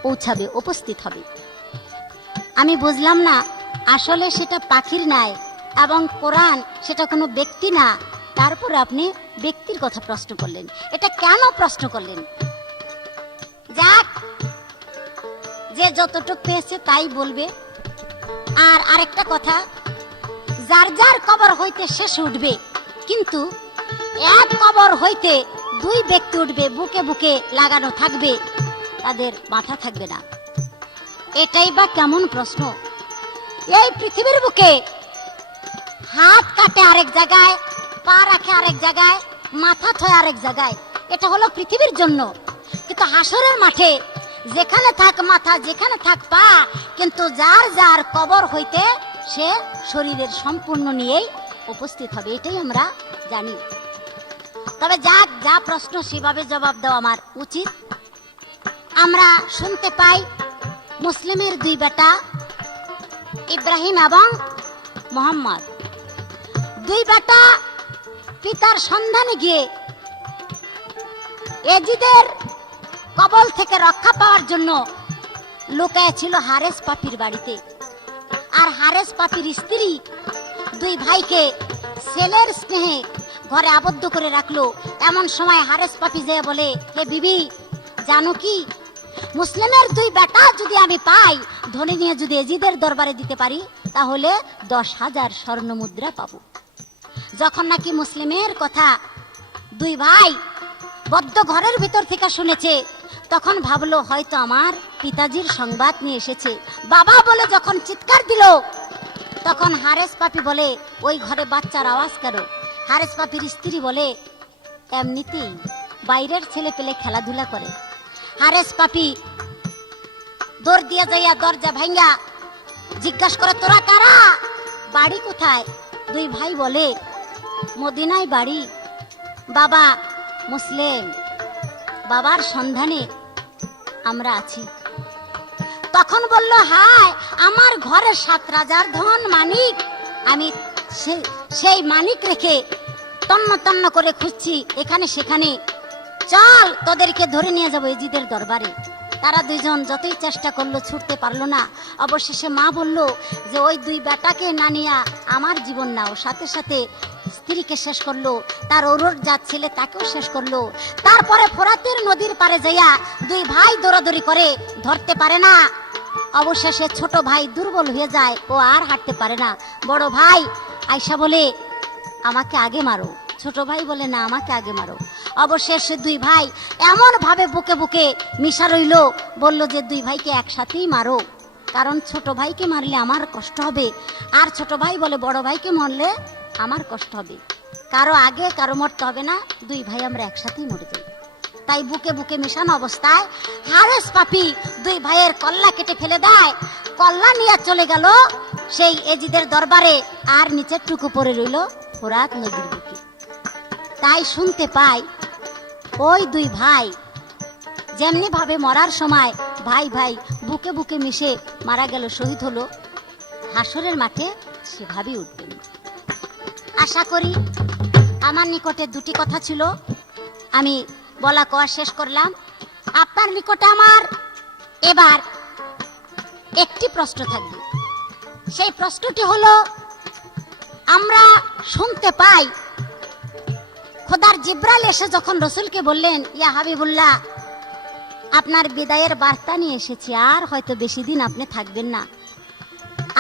পৌঁছাবে, উপস্থিত হবে। আমি বুঝলাম না আসলে সেটা পাখির ন্যায় এবং কোরআন সেটা কোনো ব্যক্তি না। তারপরে আপনি ব্যক্তির কথা প্রশ্ন করলেন, এটা কেন প্রশ্ন করলেন? যাক, যে যতটুক পেয়েছে তাই বলবে। আর আরেকটা কথা, যার যার কবর হইতে শেষ উঠবে, কিন্তু এক কবর হইতে দুই ব্যক্তি উঠবে, বুকে বুকে লাগানো থাকবে, তাদের মাথা থাকবে না। এটাই বা কেমন প্রশ্ন? এই পৃথিবীর বুকে হাত কাটে আরেক জায়গায়, পা রাখে আরেক জায়গায়, মাথা থয় আরেক জায়গায়। এটা হলো পৃথিবীর জন্য। কিন্তু হাসরের মাঠে যেখানে থাক মাথা, যেখানে থাক পা, কিন্তু যার যার কবর হইতে সে শরীরের সম্পূর্ণ নিয়েই উপস্থিত হবে, এটাই আমরা জানি। তবে যাক, যা প্রশ্ন সেভাবে জবাব দেওয়া আমার উচিত। আমরা শুনতে পাই মুসলিমের দুই বেটা ইব্রাহিম এবং মোহাম্মদ, দুই বেটা পিতার সন্ধানে গিয়ে এজিদের কবল থেকে রক্ষা পাওয়ার জন্য লুকায় ছিল হারেস পাপির বাড়িতে। আর হারেস পাপির স্ত্রী দুই ভাইকে ছেলের স্নেহে ঘরে আবদ্ধ করে রাখলো। এমন সময় হারেস পাপি যে বলে, হে বিবি, জানো কি, মুসলিমের দুই বেটা যদি আমি পাই, ধনী নিয়ে যদি এজিদের দরবারে দিতে পারি, তাহলে 10,000 স্বর্ণ মুদ্রা পাবো। যখন নাকি মুসলিমের কথা দুই ভাই বদ্ধ ঘরের ভিতর থেকে শুনেছে, তখন ভাবলো হয়তো আমার পিতাজির সংবাদ নিয়ে এসেছে। বাবা বলে যখন চিৎকার দিল, তখন হারেস পাপি বলে, ওই ঘরে বাচ্চার আওয়াজ কেন? হারেস পাপির স্ত্রী বলে, এমনিতেই বাইরের ছেলে পেলে খেলাধুলা করে। হারেস পাপি দৌড় দিয়ে যাইয়া দরজা ভাঙ্গা জিজ্ঞাসা করে, তোরা কারা, বাড়ি কোথায়? দুই ভাই বলে, মদিনায় বাড়ি, বাবা মুসলিম, বাবার সন্ধানে আমরা আছি। তখন বলল, হায়, আমার ঘরে 7 রাজার ধন মানিক, আমি সেই মানিক রেখে তন্ন তন্ন করে খুঁজছি এখানে সেখানে, চল তোদেরকে ধরে নিয়ে যাবো ইজিদের দরবারে। তারা দুইজন যতই চেষ্টা করলো ছুটতে পারলো না। অবশেষে মা বলল যে ওই 2 বেটাকে না নিয়া আমার জীবন নাও। সাথে সাথে স্ত্রীকে শেষ করলো, তার ওরর যা ছেলে তাকেও শেষ করলো। তারপরে ফোরাতের নদীর পারে যাইয়া 2 ভাই দৌড়াদৌড়ি করে, ধরতে পারে না। অবশেষে ছোট ভাই দুর্বল হয়ে যায়, ও আর হাঁটতে পারে না। বড় ভাই আয়সা বলে, আমাকে আগে মারো। ছোট ভাই বলে, না, আমাকে আগে মারো। অবশেষে 2 ভাই এমন ভাবে বুকে বুকে মিশা রইল, বলল যে 2 ভাইকে একসাথেই মারো, কারণ ছোট ভাইকে মারলে আমার কষ্ট হবে। আর ছোট ভাই বলে, বড় ভাইকে মারলে আমার কষ্ট হবে, কারো আগে কারো মরতে হবে না, 2 ভাই আমরা একসাথেই মরে যাই। তাই বুকে বুকে মেশানো অবস্থায় হারেস পাপি 2 ভাইয়ের কল্লা কেটে ফেলে দেয়। কল্লা নিয়ে চলে গেল সেই এজিদের দরবারে, আর নিচের টুকু পড়ে রইল ফোরাত নদীর বুকে। তাই শুনতে পাই ওই 2 ভাই যেমনি ভাবে মরার সময় ভাই ভাই বুকে বুকে মিশে মারা গেল, শহীদ হলো, হাসরের মাঠে সেভাবেই উঠবেন। আশা করি আমার নিকটে 2টি কথা ছিল, আমি বলা কওয়া শেষ করলাম। আপনার নিকটে আমার এবার একটি প্রশ্ন থাকবে। সেই প্রশ্নটি হলো, আমরা শুনতে পাই খোদার জিব্রাইল এসে যখন রসুলকে বললেন, ইয়া হাবিবুল্লাহ, আপনার বিদায়ের বার্তা নিয়ে এসেছি, আর হয়তো বেশি দিন আপনি থাকবেন না।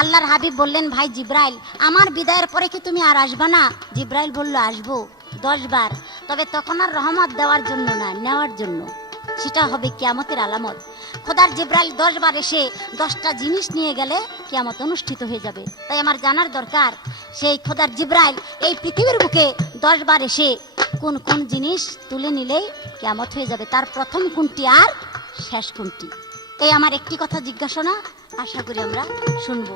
আল্লাহর হাবিব বললেন, ভাই জিব্রাইল, আমার বিদায়ের পরে কি তুমি আর আসবা না? জিব্রাইল বলল, আসবো 10 বার, তবে তখন আর রহমত দেওয়ার জন্য না, নেওয়ার জন্য। সেটা হবে কিয়ামতের আলামত। খোদার জিব্রাইল 10 বার এসে 10টা জিনিস নিয়ে গেলে কিয়ামত অনুষ্ঠিত হয়ে যাবে। তাই আমার জানার দরকার, সেই খোদার জিব্রাইল এই পৃথিবীর বুকে 10 বার এসে কোন কোন জিনিস তুলে নিলেই কিয়ামত হয়ে যাবে, তার প্রথম কোনটি আর শেষ কোনটি। এই আমার একটি কথা জিজ্ঞাসা, আশা করি আমরা শুনবো।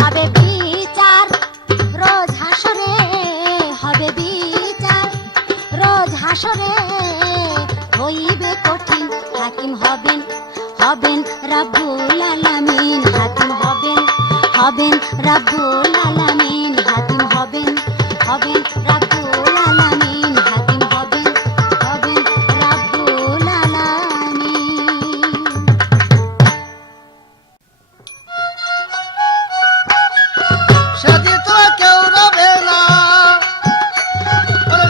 হবে বিচার রোজ হাসরে, হবে বিচার রোজ হাসরে, হইবে কঠিন, হাকিম হবেন, হবেন রাব্বুল আলামিন, হাকিম হবেন, হবেন রাব্বুল আলামিন, হাকিম হবেন, হবেন রাব্বুল আলামিন, হাকিম হবেন, হবেন রাব্বুল আলামিন। সেদিন তো কেউ রবে না,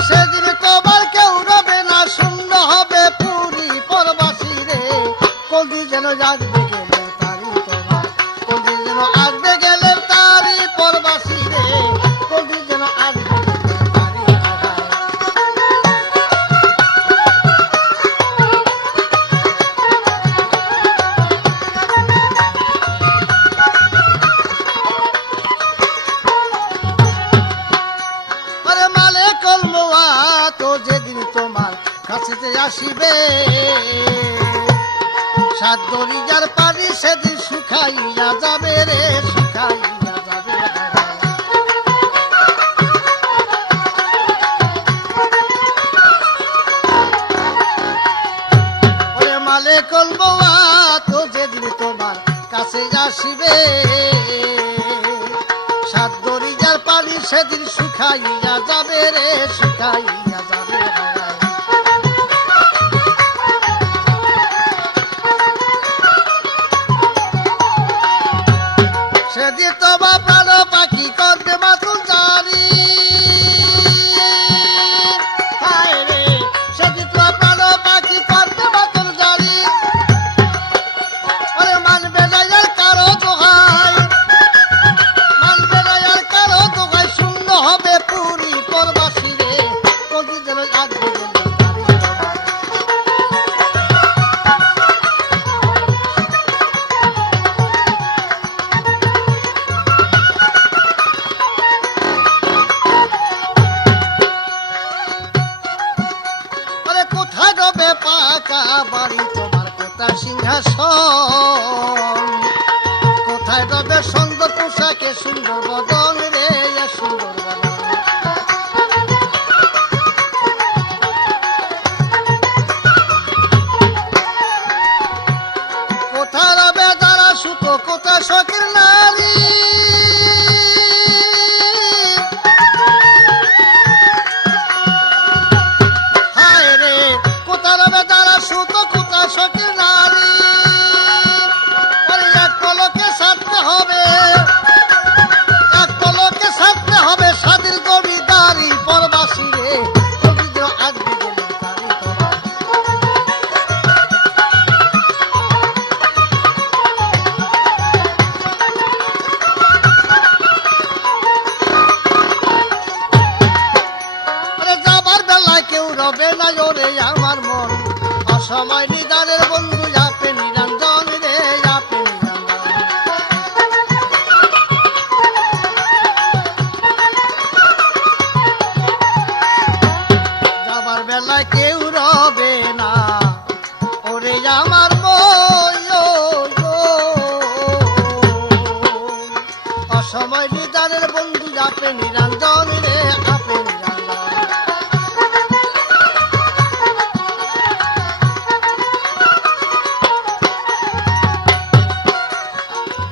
সেদিন তোমার কেউ রবে না, শূন্য হবে পুরী পরবাসী রে। কোনদিন যেন জাগবে গেলে তারি তোমার, কোনদিন যেন আসবে গেলে তারি পরবাসী রে, কোনদিন যেন আসবে গেলে তারি আগায়। আরে মালে কলমোয়া তো যেদিন তোমার কাছে আসিবে, সাত দরিয়ার পানি সেদিন শুকাইয়া যাবে রে, শুকাইয়া যাবে। ওরে মালে কলমোয়া তো যেদিন তোমার কাছে আসিবে, সাত দরিয়ার পানি সেদিন শুকাইয়া যাবে রে, শুকাইয়া যাবে। সেদিন তোমার প্রাণ পাখি করবে মাতুল জারি, হায় রে, সেদিন তোমার প্রাণ পাখি করবে মাতুল জারি। ওরে মানবে না আর কারো দোহাই, মানবে না আর কারো দোহাই, শূন্য হবে পুরী পরবাসী রে, কোনদিন যেন আসবে গেলে তারি তোমার। কোথায় শখের নারী, হায় রে কোথায় রবে তারা সুত, কোথায় শখের নারী। এক পলকে সারতে হবে, এক পলকে সারতে হবে স্বাধীন জমিদারি পরবাসী রে, রবীন্দ্র আসবে গেলে তারি তোরা। যাবার বেলায় কেউ রবে না ওরে আমার মন, অসময় নিদানের বন্ধু আপে নিরঞ্জন রে, আপে নিরঞ্জন। যাবার বেলায় কেউ রবে না ওরে আমার মন, অসময় নিদানের বন্ধু আপে নিরঞ্জন রে, আপে নিরঞ্জন।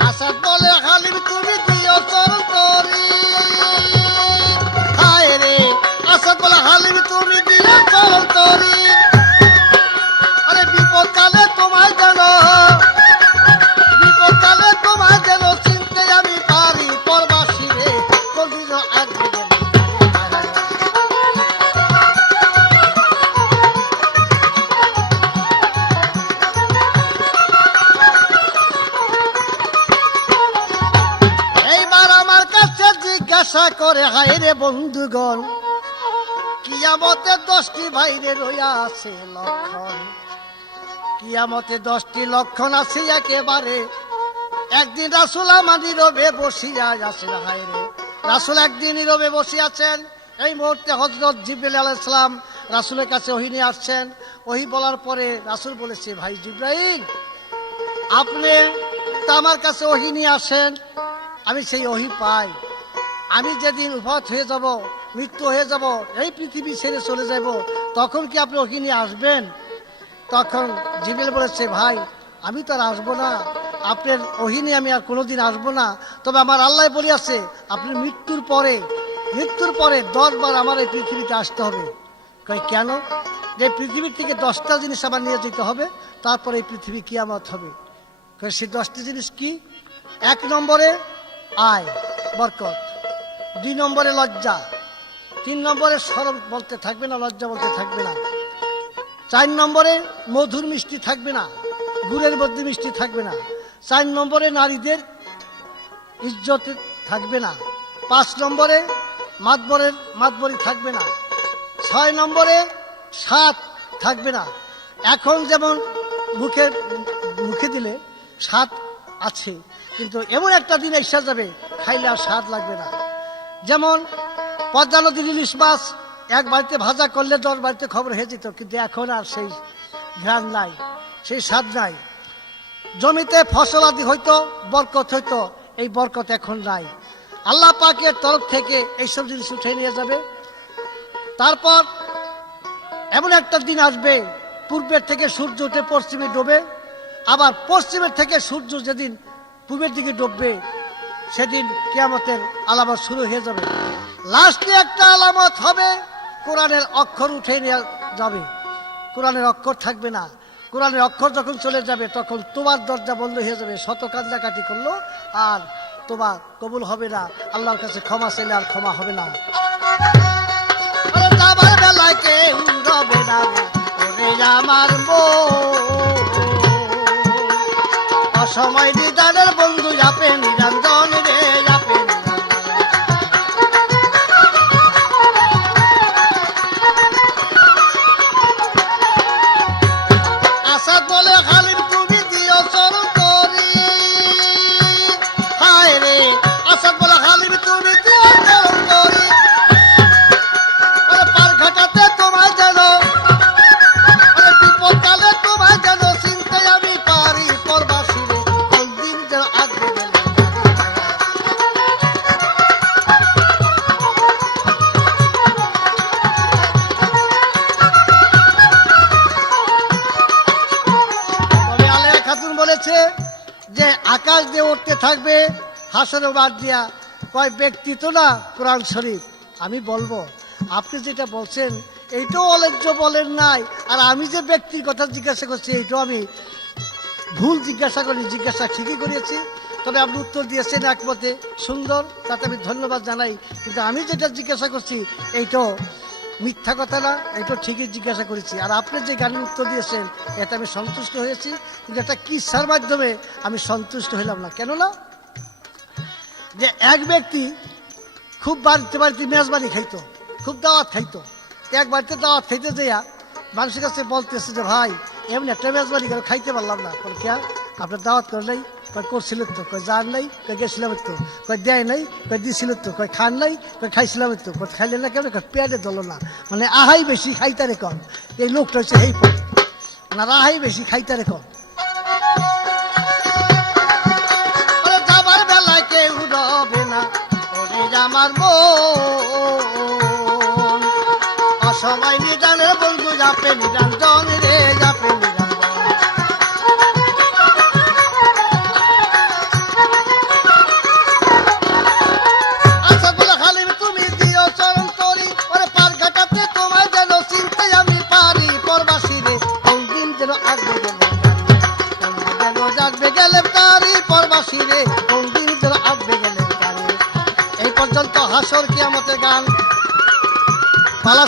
আসাদ বলে হালিম তুমি দিও চরণ তরি, হায় রে আসাদ বলে হালিম তুমি দিও চরণ তরি। আরে বিপদ কালে তোমায় যেন, বিপদ কালে তোমায় যেন চিনতে আমি পারি পরবাসী রে, কোনদিন আসবে না। এইবার আমার কাছে জিজ্ঞাসা করে হায় রে বন্ধুগণ, কিয়ামতে 10টি বাইরে রইয়া আছে লক্ষণ, কিয়ামতে 10টি লক্ষণ আছে একেবারে। একদিন রাসূল আমার নীরবে বসিয়া আছেন, হায় রে রাসূল একদিন নীরবে বসে আছেন। এই মুহূর্তে হযরত জিবরাইল আলাইহিস সালাম রাসূলের কাছে ওহী নিয়ে আসছেন। ওহী বলার পরে রাসূল বলেছে, ভাই জিবরাইল আপনি তো আমার কাছে ওহী নিয়ে আসেন, আমি সেই ওহী পাই। আমি যেদিন উফাত হয়ে যাব, মৃত্যু হয়ে যাব, এই পৃথিবী ছেড়ে চলে যাব, তখন কি আপনি ওহী নিয়ে আসবেন? তখন জিবরাইল বলেছে, ভাই আমি তো আর আসবো না, আপনার ওহী নিয়ে আমি আর কোনোদিন আসবো না। তবে আমার আল্লাহ বলিয়াছে আপনি মৃত্যুর পরে, মৃত্যুর পরে 10 বার আমার এই পৃথিবীতে আসতে হবে। কই কেন? যে পৃথিবীর থেকে 10টা জিনিস আমার নিয়ে যেতে হবে, তারপরে এই পৃথিবী কিয়ামত হবে। কই সেই 10টি জিনিস কি? 1 নম্বরে আয় বরকত, 2 নম্বরে লজ্জা, 3 নম্বরে শরম বলতে থাকবে না, লজ্জা বলতে থাকবে না, 4 নম্বরে মধুর মিষ্টি থাকবে না, গুড়ের মধ্যে মিষ্টি থাকবে না, 4 নম্বরে নারীদের ইজ্জত থাকবে না, 5 নম্বরে মাতবরি থাকবে না, 6 নম্বরে স্বাদ থাকবে না। এখন যেমন মুখে দিলে স্বাদ আছে, কিন্তু এমন একটা দিন এসে যাবে খাইলে আর স্বাদ লাগবে না। যেমন পদ্মা নদীর ইলিশ মাছ এক বাড়িতে ভাজা করলে 10 বাড়িতে খবর হয়ে যেত, কিন্তু এখন আর সেই ঘ্রাণ নাই, সেই স্বাদ নাই। জমিতে ফসল আদি হইতো, বরকত হইতো, এই বরকত এখন নাই। আল্লাহ পাকের তরফ থেকে এইসব জিনিস উঠে নিয়ে যাবে। তারপর এমন একটা দিন আসবে পূর্বের থেকে সূর্য উঠে পশ্চিমে ডোবে, আবার পশ্চিমের থেকে সূর্য যেদিন পূর্বের দিকে ডুববে সেদিন কিয়ামতের আলামত শুরু হয়ে যাবে। লাস্টে একটা আলামত হবে, কোরআনের অক্ষর উঠে নিয়ে যাবে, কোরআনের অক্ষর থাকবে না। কোরআনের অক্ষর যখন চলে যাবে তখন তোমার দরজা বন্ধ হয়ে যাবে, শত কান্দাকাটি করলো আর তোমার কবুল হবে না, আল্লাহর কাছে ক্ষমা চাইলে আর ক্ষমা হবে না। যাবার বেলায় কেউ রবে না ওরে আমার অসময় দিদারের বন্ধু আপে নিরঞ্জন রে, আপে আসাদ বলে হালিম তুমি দিও চরণ তরি, হায় রে আসাদ বলে হালিম তুমি দিও চরণ তরি। পার ঘাটাতে তোমায় যেন, বিপদ কালে তোমায় যেন চিনতে আমি পারি পরবাসী রে, কোনদিন যেন আসবে গেলে যে আকাশ দিয়ে উঠতে থাকবে হাসরের বাদ দিয়া, কয় ব্যক্তি তো না, কোরআন শরীফ। আমি বলবো আপনি যেটা বলছেন এইটাও অলেজ্য বলেন নাই, আর আমি যে ব্যক্তির কথা জিজ্ঞাসা করছি এইটাও আমি ভুল জিজ্ঞাসা করি, জিজ্ঞাসা ঠিকই করেছি। তবে আপনি উত্তর দিয়েছেন একমতে, সুন্দর, তাতে আমি ধন্যবাদ জানাই। কিন্তু আমি যেটা জিজ্ঞাসা করছি এইটাও মিথ্যা কথা না, এইটাও ঠিকই জিজ্ঞাসা করেছি। আর আপনি যে গানের উত্তর দিয়েছেন এতে আমি সন্তুষ্ট হয়েছি, কিন্তু একটা কিসার মাধ্যমে আমি সন্তুষ্ট হইলাম না। কেন না? যে এক ব্যক্তি খুব বাড়িতে বাড়িতে মেজবানি খাইতো, খুব দাওয়াত খাইতো। এক বাড়িতে দাওয়াত খাইতে যাইয়া মানুষের কাছে বলতেছে যে ভাই এমনি একটা মেজবানি করে খাইতে পারলাম না। কে আপনার দাওয়াত করে নাই? কয় করছিল তো। কয় যান নাই? কয় গেছিলাম তো। কয় দেয় নাই? কয় দিছিল তো। কয় খান নাই? কয় খাইছিলাম তো। কয় খাইলে না কেন? কয় পেটে দল না, মানে আহাই বেশি খাইতারে কম। এই লোকটা হচ্ছে এই পথ, ওনার আহাই বেশি খাইতারে কম। যাবার বেলায় কেউ রবে না আমার মন, অসময় নিদানের বন্ধু যাপে নিরঞ্জন রে, যাপে নিরঞ্জন। আচ্ছা বলে হালিম তুমি দিও চরণ তরি, ওরে পার ঘাটাতে তোমায় যেন চিনতে আমি পারি। পরবাসী রে কোন দিন যেন আগবে গেলে, যেন জাগবে গেলে তারি। পরবাসী রে কোন দিন যেন আগবে গেলে তারি। এই পর্যন্ত হাসর কিয়ামতের গান পালা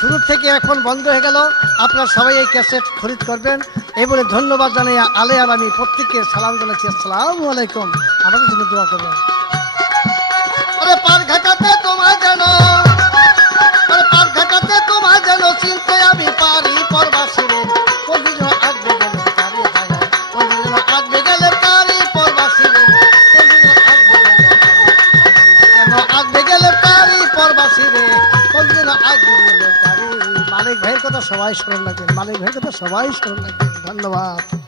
শুরু থেকে এখন বন্ধ হয়ে গেল। আপনারা সবাই এই ক্যাসেট খরিদ করবেন। এই বলে ধন্যবাদ জানাই আলে আর আমি প্রত্যেককে সালাম জানাচ্ছি, আসসালামু আলাইকুম। আমাদের জন্য দোয়া করবেন। আরে পার ঘাটাতে তোমায় যেন, আরে পার ঘাটাতে তোমায় যেন চিনতে আমি পারি। পরবাসী রে কোন দিন যেন আগবে গেলে তারি, কোন দিন যেন আগবে গেলে তারি। পরবাসী রে কোন দিন যেন আগবে গেলে তারি, যেন আগবে গেলে তারি। পরবাসী রে কোন দিন আগবে গেলে তারি। মালিক ভাইয়ের কথা সবাই স্মরণ রাখবেন, মালিক ভাইয়ের কথা সবাই স্মরণ রাখবেন। ধন্যবাদ।